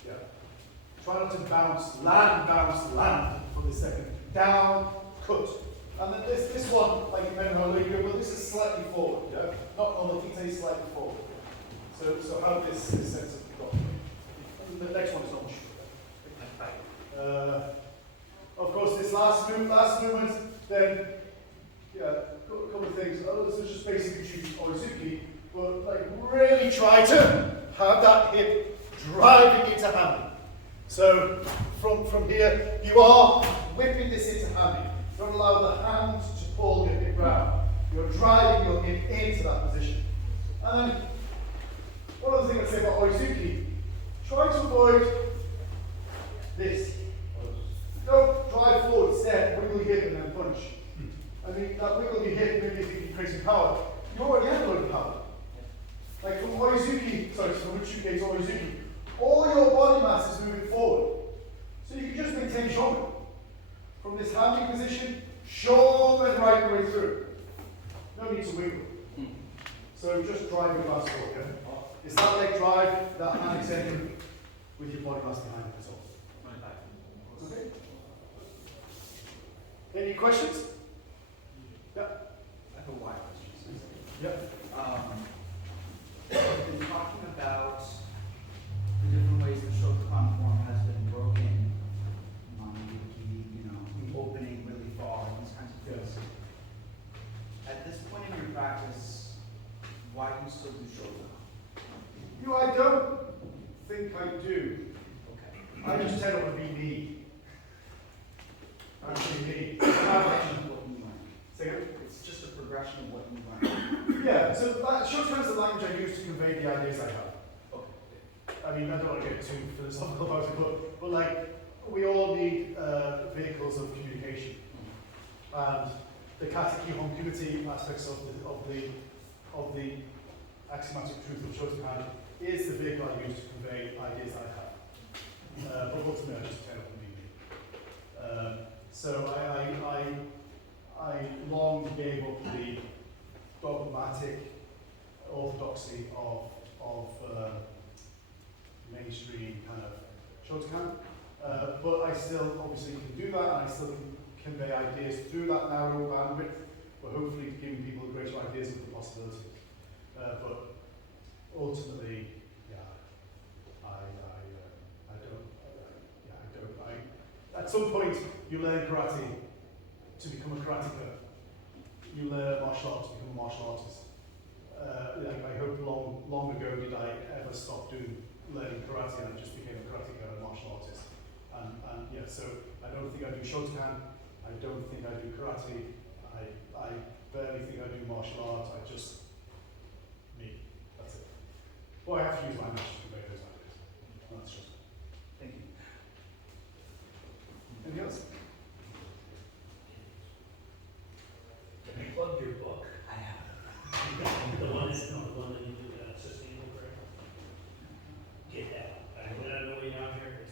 Yeah. Try not to bounce, land for the second. Down, cut. And then this one, like depending on how low you go, but this is slightly forward, yeah? Not on the feet, slightly forward. So how this sets up the drop. The next one is on shoulder. Of course, this last movement, then, yeah, a couple of things. Oh, this is just basically choose Oizuki, but like really try to have that hip driving into handing. So from here, you are whipping this into handing. Don't allow the hand to pull your hip round. You're driving your hip into that position. And then, one other thing I'd say about Oizuki, try to avoid this. Don't drive forward, step, wiggle your hip and then punch. I mean, that wiggle your hip, maybe you think you're creating power. You already have a load of power. Like from Uchuke to Oizuki, all your body mass is moving forward. So you can just maintain shoulder. From this handing position, shoulder right the way through. No need to wiggle. So just drive your fast forward. Okay? It's that leg drive, that hand extension with your body mass behind it. That's all. Okay? Any questions? Yeah. I have a why question. Yeah. We've been talking about the different ways the Shotokan form has been broken, opening really far, these kinds of things. At this point in your practice, why do you still do Shotokan? I don't think I do. Okay. I just tend to be me. I'm being me. Progression of what you learn. Say again? It's just a progression of what you learn. Yeah, so Shotokan is the language I use to convey the ideas I have. Okay. I mean, I don't want to get too philosophical about it, but like, we all need vehicles of communication. And the kateki honkumiti aspects of the axiomatic truth of Shotokan is the vehicle I use to convey ideas I have. But ultimately, I just tend to be me. So I long gave up the dogmatic orthodoxy of mainstream kind of Shotokan, but I still obviously can do that, and I still can convey ideas through that narrow bandwidth, but hopefully giving people greater ideas of the possibilities. But ultimately, at some point, you learn karate to become a karateka. You learn martial arts to become a martial artist. I hope long ago did I ever stop learning karate, and I just became a karateka and a martial artist. And yeah, so I don't think I do Shotokan. I don't think I do karate. I barely think I do martial arts. I just me. That's it. Well, I have to use language to convey those ideas. That's just. Thank you. Anything else? Can you plug your book? I have. The one that you do, sustainable growth. Get that. I don't know what you're out here.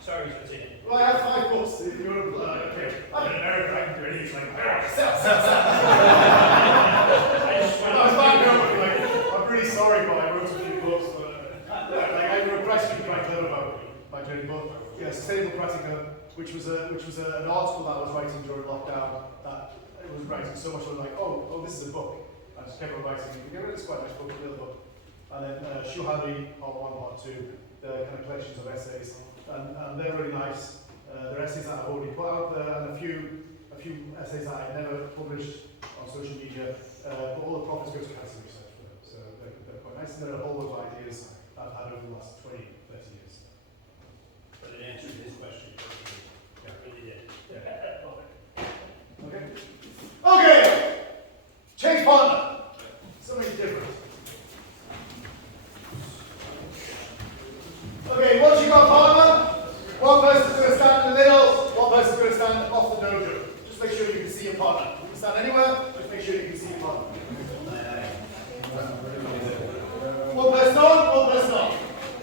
Sorry, so say it. Well, I have 5 books. If you want to, okay. I'm an American. I can do anything. It's like, I'm really sorry, but I wrote a few books. I wrote a question quite clever about my journey. But yeah, Sustainable Pratica, which was an article that I was writing during lockdown. That it was writing so much. I was like, oh, this is a book. I just kept on writing. It's quite a nice book, the other book. And then Shuhari, Part 1, Part 2, the kind of collections of essays. And they're really nice. They're essays that I've already put out there, and a few essays that I never published on social media. But all the profits go to cancer research for them. So they're quite nice, and there are a whole lot of ideas I've had over the last 20, 30 years. But it answered his question. Yeah. It really did. Yeah. Okay. Okay. Change partner. Something different. Okay, once you've got partner, one person's going to stand in the middle, one person's going to stand off the dojo. Just make sure you can see your partner. You can stand anywhere, just make sure you can see your partner. One person on, one person off.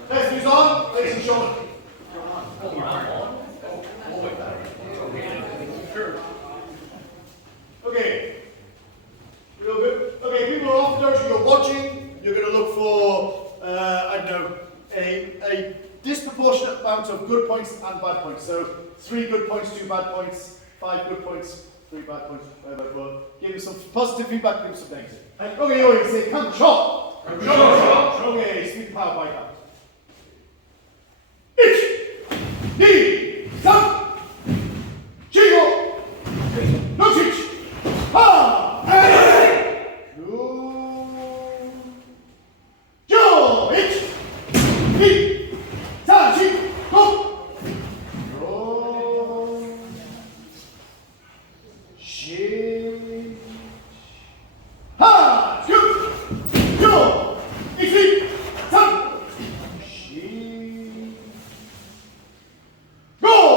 Person who's on, facing shoulder. Okay. points and bad points. So 3 good points, 2 bad points, 5 good points, 3 bad points, whatever. Give them some positive feedback, give them some negative. Okay, say, come shot. Okay, speed power by that. 1, 2, 3, 4,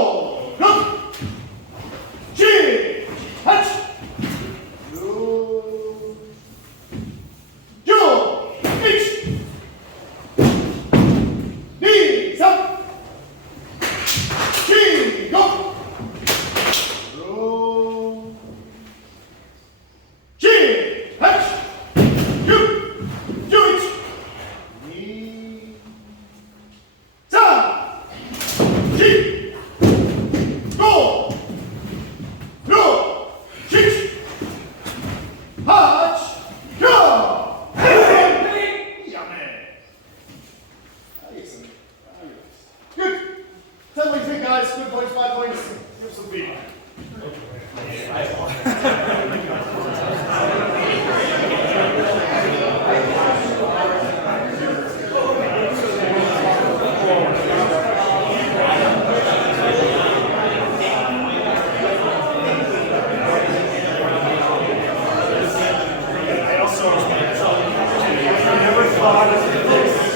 5, 6, 8,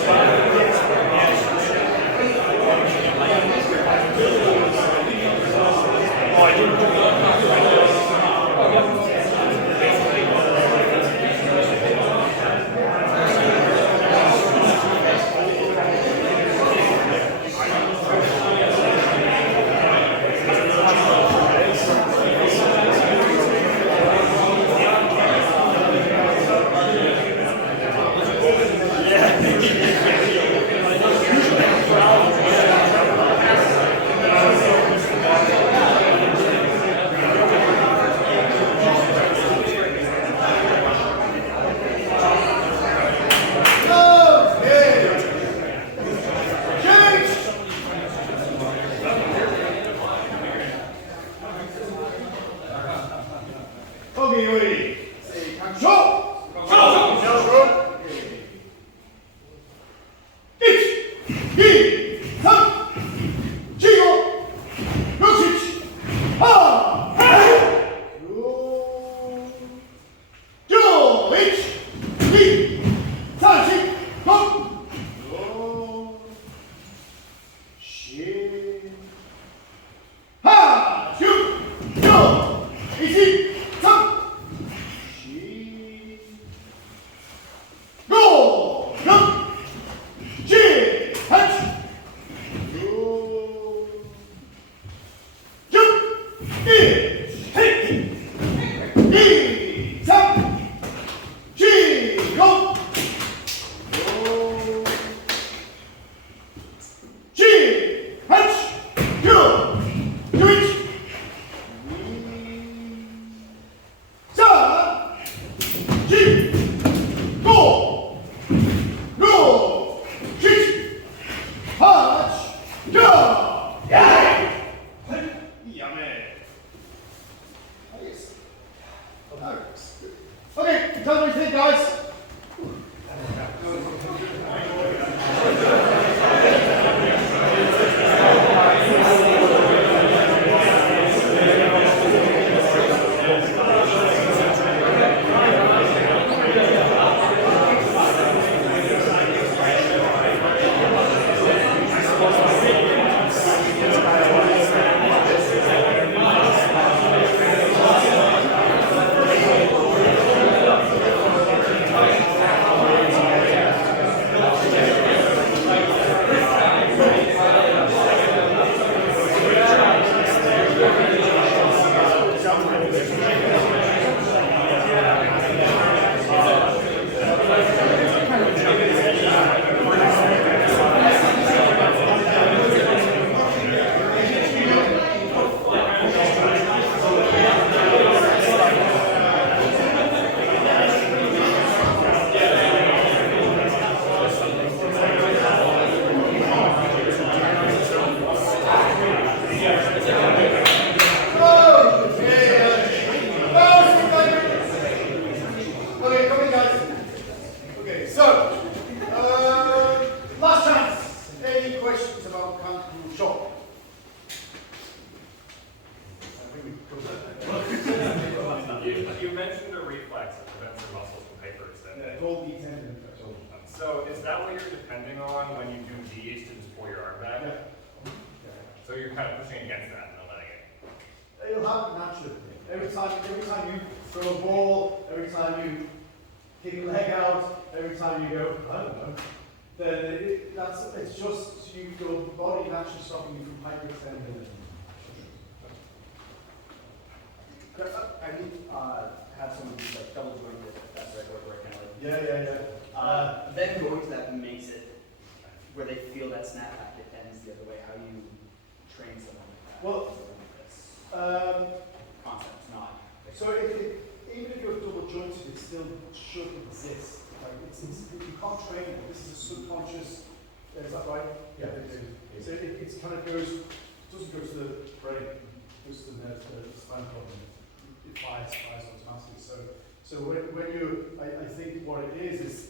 9, 10, 1, you mentioned a reflex that prevents the muscles from hyperextending. Yeah, gold knee tendon infection. So is that what you're depending on when you do these to just pull your arm back? Yeah. So you're kind of pushing against that and not letting it. It'll happen naturally. Every time you throw a ball, every time you kick a leg out, every time you go, I don't know, then it's just your body naturally stopping you from hyperextending. I need, have someone who's like double jointed, if that's the right word, right now. Yeah. Then going to that makes it where they feel that snap back, it ends the other way. How do you train someone like that? Well, Concept's not. so even if you're double jointed, it still should exist. Like you can't train it. This is a subconscious. Is that right? Yeah, it is. So it kind of doesn't go to the brain, it goes to the spinal column. It fires automatically. So when you, I think what it is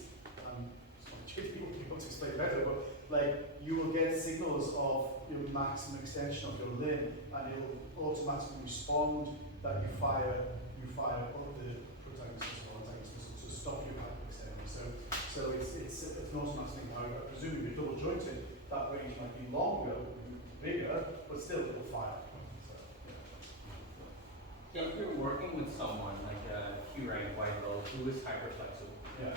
people will be able to explain better, but like you will get signals of your maximum extension of your limb, and it will automatically respond that you fire up the protagonist muscle or antagonist muscle to stop you hyperextending. So it's an automatic thing. However, presuming you're double jointed, that range might be longer, bigger, but still it will fire. So, Yeah, if you're working with someone like a Q-rank white belt who is hyperflexible, yeah.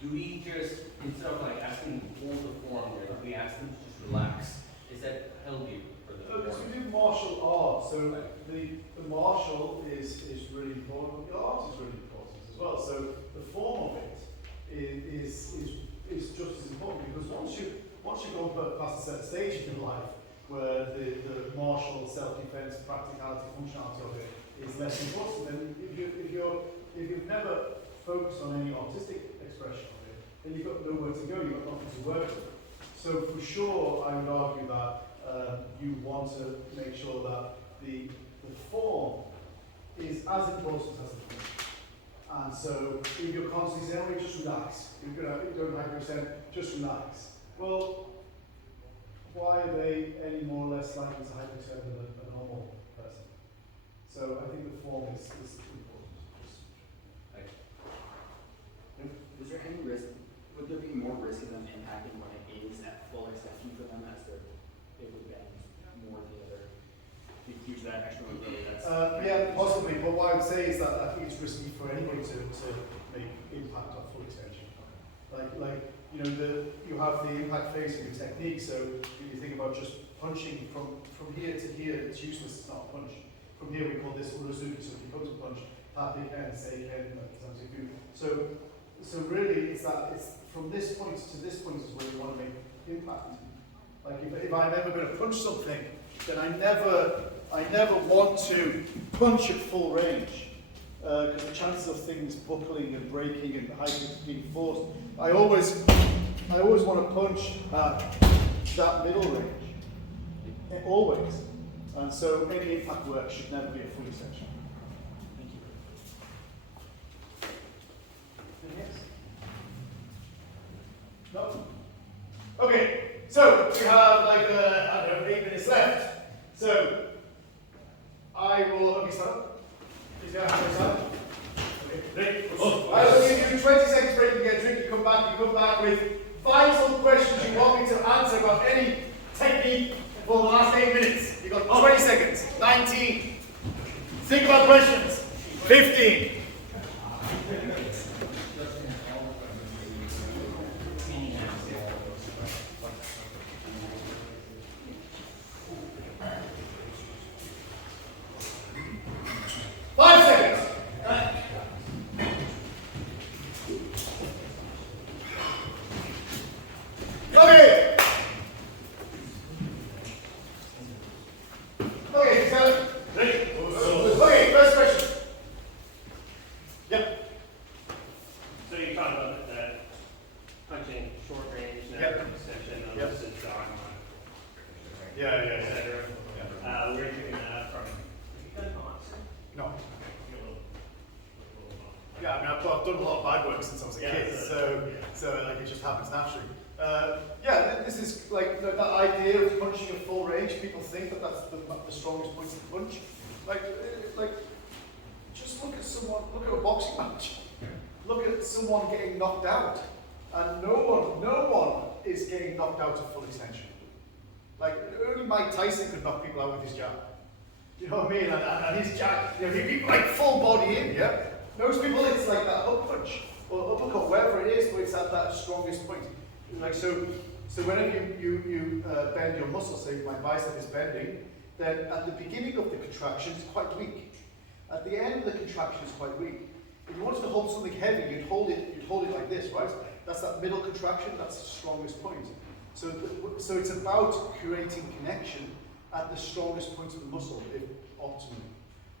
do we just, instead of like asking them to hold the form there, do we ask them to just relax? Is that healthier for the Because form? we do martial art, so the martial is really important, but the art is really important as well. So the form of it is just as important, because once you go past a certain stage in your life where the martial self-defense, practicality, functionality of it is less important, then if you've never focused on any artistic expression of it, then you've got nowhere to go, you've got nothing to work with. So for sure, I would argue that you want to make sure that the form is as important as the function. And so if you're constantly saying, oh, just relax, you're going to hyperextend, just relax. Well, why are they any more or less likely to hyperextend than a normal person? So I think the form is important. Is there any risk, would there be more risk of them impacting when it is at full extension for them as they would bend more than the other? To use that extra mobility, that's. Yeah, possibly, but what I would say is that I think it's risky for anybody to make impact on full extension. Like you know, you have the impact phase of your technique, so if you think about just punching from here to here, it's useless, it's not a punch. From here we call this urazuki, so if you go to punch, tapping and seiken, so really it's from this point to this point is where you want to make impact. Like if I'm ever going to punch something, then I never want to punch at full range, because the chances of things buckling and breaking and being forced, I always want to punch at that middle range, always. And so any impact work should never be a full extension. Thank you. Yes? No? Okay, so we have like, I don't know, 8 minutes left. So, I will, okay, stand up. Please go ahead, stand up. Okay, break. I will give you 20 seconds break, you get a drink, you come back with vital questions you want me to answer about any technique for the last 8 minutes. You've got 20 seconds. 19. Think about questions. 15. look at a boxing match. Look at someone getting knocked out. And no one is getting knocked out at full extension. Like, only Mike Tyson could knock people out with his jab. You know what I mean? And his jab, you know, he'd be like full body in, yeah? Most people, it's like that hook punch, or uppercut, wherever it is, but it's at that strongest point. Like, so whenever you bend your muscle, say my bicep is bending, then at the beginning of the contraction, it's quite weak. At the end of the contraction, it's quite weak. If you wanted to hold something heavy, you'd hold it like this, right? That's that middle contraction, that's the strongest point. So it's about creating connection at the strongest point of the muscle, if optimally.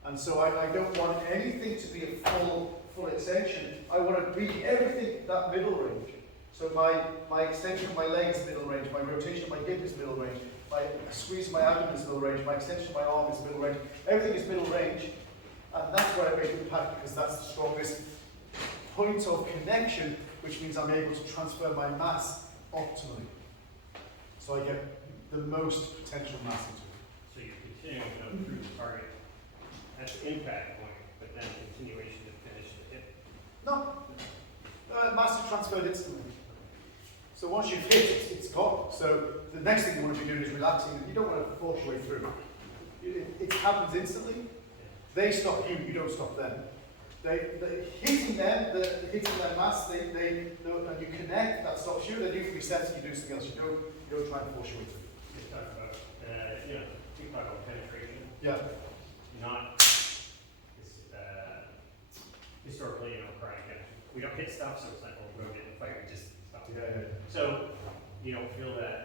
And so I don't want anything to be a full extension. I want to be everything that middle range. So my extension of my leg is middle range, my rotation of my hip is middle range, my squeeze of my abdomen is middle range, my extension of my arm is middle range. Everything is middle range, and that's where I make impact, because that's the strongest point of connection, which means I'm able to transfer my mass optimally. So I get the most potential mass into it. So you're continuing to go through the target. That's the impact point, but then continuation to finish the hit. No, mass is transferred instantly. So once you've hit it, it's gone. So the next thing you want to be doing is relaxing, and you don't want to force your way through. It happens instantly. They stop you, you don't stop them. Hitting them, hitting their mass, and you connect, that stops you. Then you can be sensitive, you do something else. You don't try and force your way through. You talk about, you talk about penetration. Yeah. Not historically, crying. We don't hit stuff, so it's like, well, we don't get in the fight, we just stop. Yeah. So you don't feel that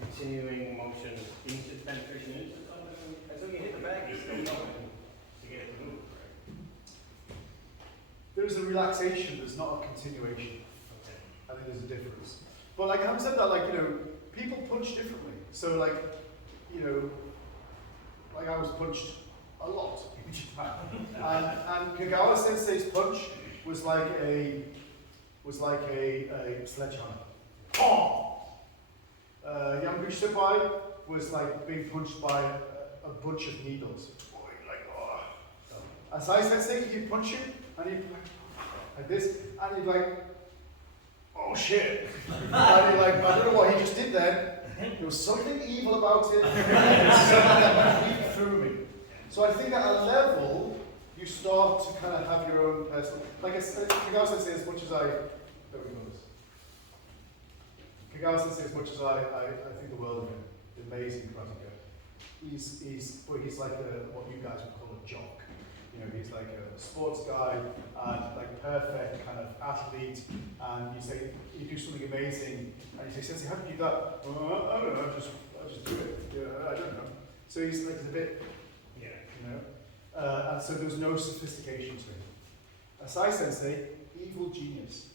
continuing motion into penetration into something. As though you hit the bag, you're still going to get it to move, right? There's a relaxation, there's not a continuation. Okay. I think there's a difference. But like, having said that, like, people punch differently. So like, like I was punched a lot in Japan. and Kagawa Sensei's punch was like a sledgehammer. Yamaguchi Senpai was like being punched by a bunch of needles. Like, oh. Asai Sensei, he'd punch you, and he'd like this, and he'd like, oh shit. And he'd like, I don't know what he just did then. There was something evil about it. There was something that went deep through me. So I think at a level, you start to kind of have your own personal, like Kagawa Sensei, as much as Kagawa Sensei, as much as I think the world of him, amazing karateka. He's like what you guys would call a jock. He's like a sports guy and like perfect kind of athlete. And you say you do something amazing, and you say, Sensei, how do you do that? Well, I don't know. I just do it. Yeah, I don't know. So he's like a bit, and so there's no sophistication to him. Asai Sensei, evil genius.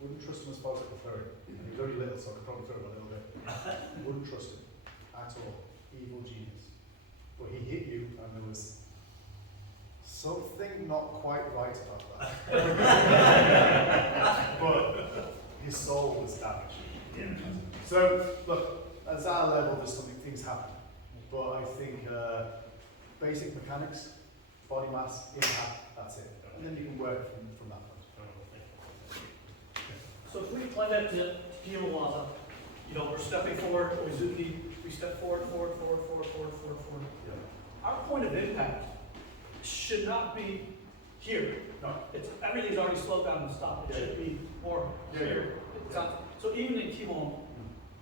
Wouldn't trust him as far as I could throw it. And he was only little, so I could probably throw him a little bit. Wouldn't trust him at all. Evil genius. But he hit you, and there was something not quite right about that. But his soul was damaged. Yeah. So, look, at our level, there's things happen. But I think basic mechanics, body mass, impact, that's it. And then you can work from that point. So if we apply that to Kimawaza, we're stepping forward, Oizuki, we step forward. Yeah. Our point of impact should not be here. No. Everything's already slowed down and stopped. It should be more here. So even in Kimo,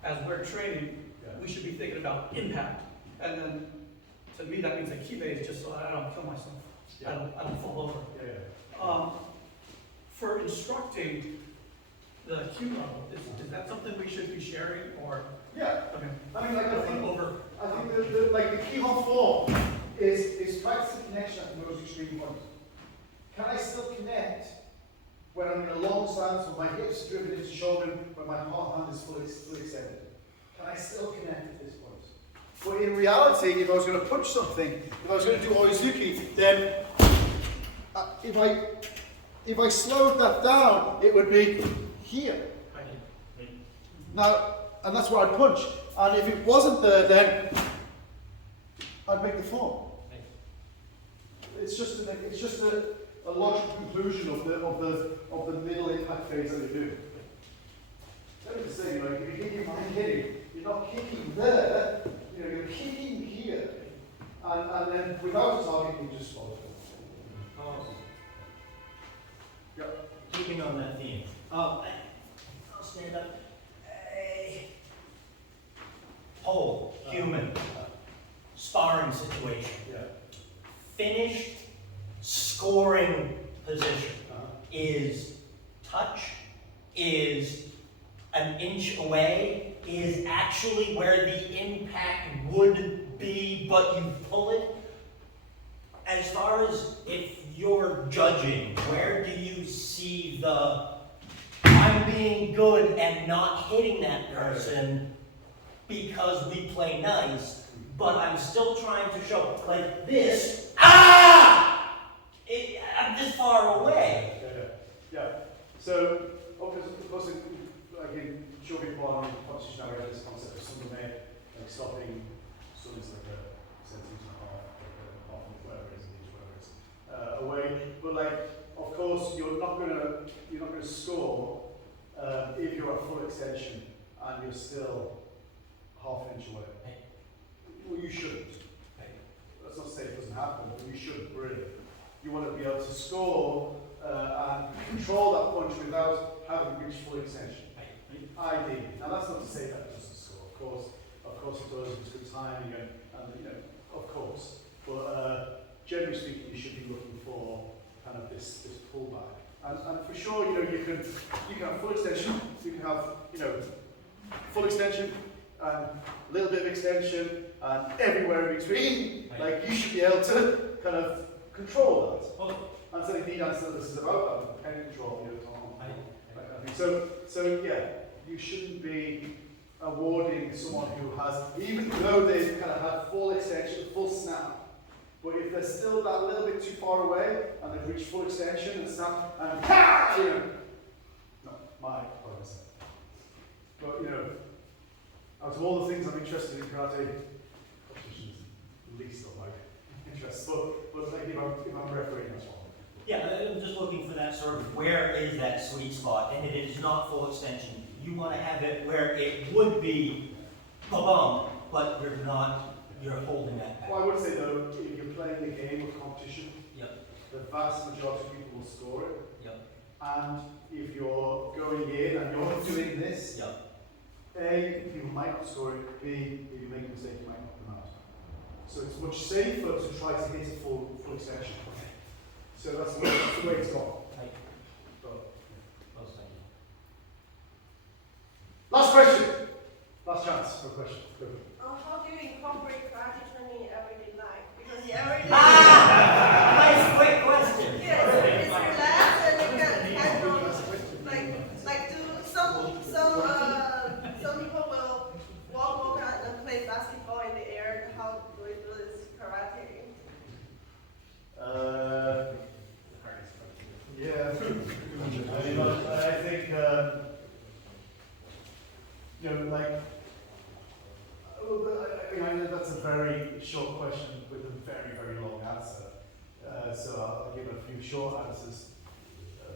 as we're training, we should be thinking about impact. And then, to me, that means that Kibe is just so I don't kill myself. Yeah. I don't fall over. For instructing the Q level, is that something we should be sharing, or? Yeah. Okay. I mean, like, I think over. the key on form is practicing connection at the most extreme point. Can I still connect when I'm in a long stance with my hips driven into shoulder, when my hand is fully extended? Can I still connect at this point? But in reality, if I was going to punch something, if I was going to do Oizuki, then if I slowed that down, it would be here. Now, and that's where I'd punch. And if it wasn't there, then I'd make the form. it's just a logical conclusion of the middle impact phase that you're doing. Let me just say, you know, if you hit your mind hitting, you're not kicking there, you know, you're kicking here. And then without a target, you just follow it. Yep. Keeping on that theme, I'll stand up. A whole human sparring situation. Yeah. Finished scoring position Uh-huh. is touch, is an inch away, is actually where the impact would be, but you pull it. As far as if you're judging, where do you see the I'm being good and not hitting that person because we play nice, but I'm still trying to show like this. I'm this far away. Yeah. So, of course, like in Shotokan competition, now we have this concept of single net, like stopping, so it's like a centimetre and a half, like a half inch, whatever it is, an inch, whatever it is, away. But like, of course, you're not gonna score if you're at full extension and you're still half an inch away. Well, you shouldn't. That's not to say it doesn't happen, but you shouldn't really. You want to be able to score and control that punch without having reached full extension. Ideally. Now that's not to say that it doesn't score. Of course it does. It's good timing and you know, of course. But generally speaking, you should be looking for kind of this pullback. And for sure, you know, you can have full extension. You can have, you know, full extension and a little bit of extension and everywhere in between. Like you should be able to kind of control that. And so the answer this is about that, pen control, you know, So yeah, you shouldn't be awarding someone who has, even though they've kind of had full extension, full snap, but if they're still that little bit too far away and they've reached full extension and snap and ha, you know, not my progress. But you know, out of all the things I'm interested in karate, competition is the least of my interest. But like if I'm refereeing, that's one. Yeah, I'm just looking for that sort of where is that sweet spot, and it is not full extension. You want to have it where it would be ba-bum, but you're holding that back. Well, I would say though, if you're playing a game of competition, Yep. the vast majority of people will score it. Yep. And if you're going in and you're doing this, Yep. A, people might not score it, B, if you make a mistake, you might knock them out. So it's much safer to try to hit a full extension. So that's the way it's gone. Right. But, Well, thank you. last question. Last chance for a question. Go. How do you incorporate karate training in everyday life? Because in everyday Nice quick question. yes, it's relaxed and you can handle like do some people will walk out and play basketball in the air. How do we do this karate? Yeah. I think, you know, like, I know that's a very short question with a very, very long answer. So I'll give a few short answers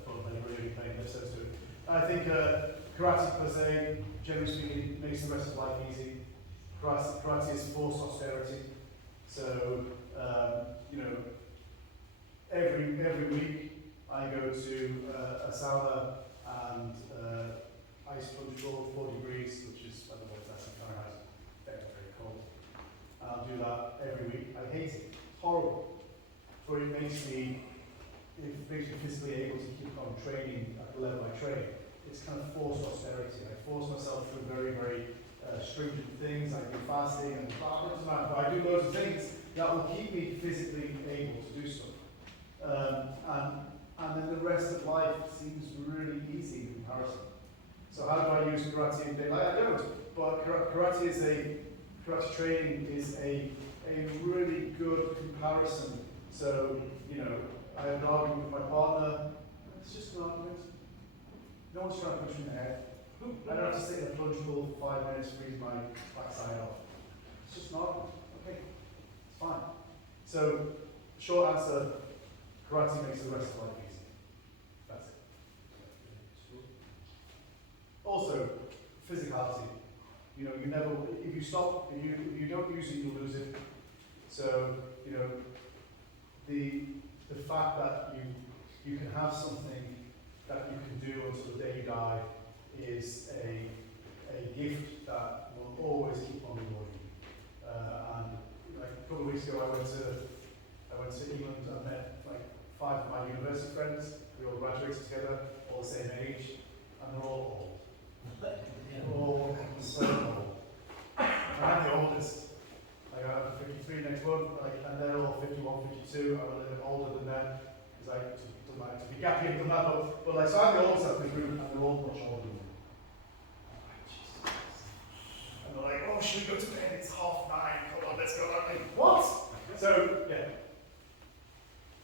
for anybody playing this. I think karate per se, generally speaking, makes the rest of life easy. Karate is forced austerity. So, you know, every week I go to a sauna and ice plunge roll, 4 degrees, which is, I don't know if that's in Fahrenheit, very, very cold. And I'll do that every week. I hate it. It's horrible. But it makes me physically able to keep on training at the level I train. It's kind of forced austerity. I force myself through very, very stringent things. I do fasting and but I do loads of things that will keep me physically able to do stuff. And then the rest of life seems really easy in comparison. So how do I use karate in daylight? I don't. But karate training is a really good comparison. So, you know, I have an argument with my partner. It's just an argument. No one's trying to push me in the head. I don't have to sit in a plunge pool for 5 minutes, freeze my backside off. It's just an argument. Okay, it's fine. So, short answer, karate makes the rest of life easy. That's it. Also, physicality. You know, you never, if you stop, if you don't use it, you'll lose it. So, you know, the fact that you can have something that you can do until the day you die is a gift that will always keep on rewarding you. And like a couple of weeks ago, I went to England and met like 5 of my university friends. We all graduated together, all the same age, and they're all old. They're all so old. And I'm the oldest. Like I'm 53 next month, like, and they're all 51, 52. I'm a little bit older than them. It's like to be gappy and that, but like so I'm the oldest of the group, and they're all much older than me. And they're like, oh, should we go to bed? It's 9:30. Come on, let's go. I'm like, what? So yeah,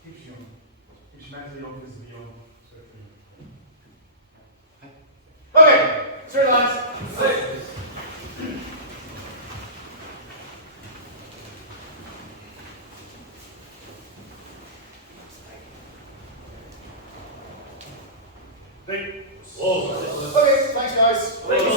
keeps you young. Keeps you mentally young, physically young. Okay, straight lines. Okay, thanks guys. Thank you.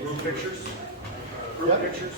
Group pictures? Group pictures?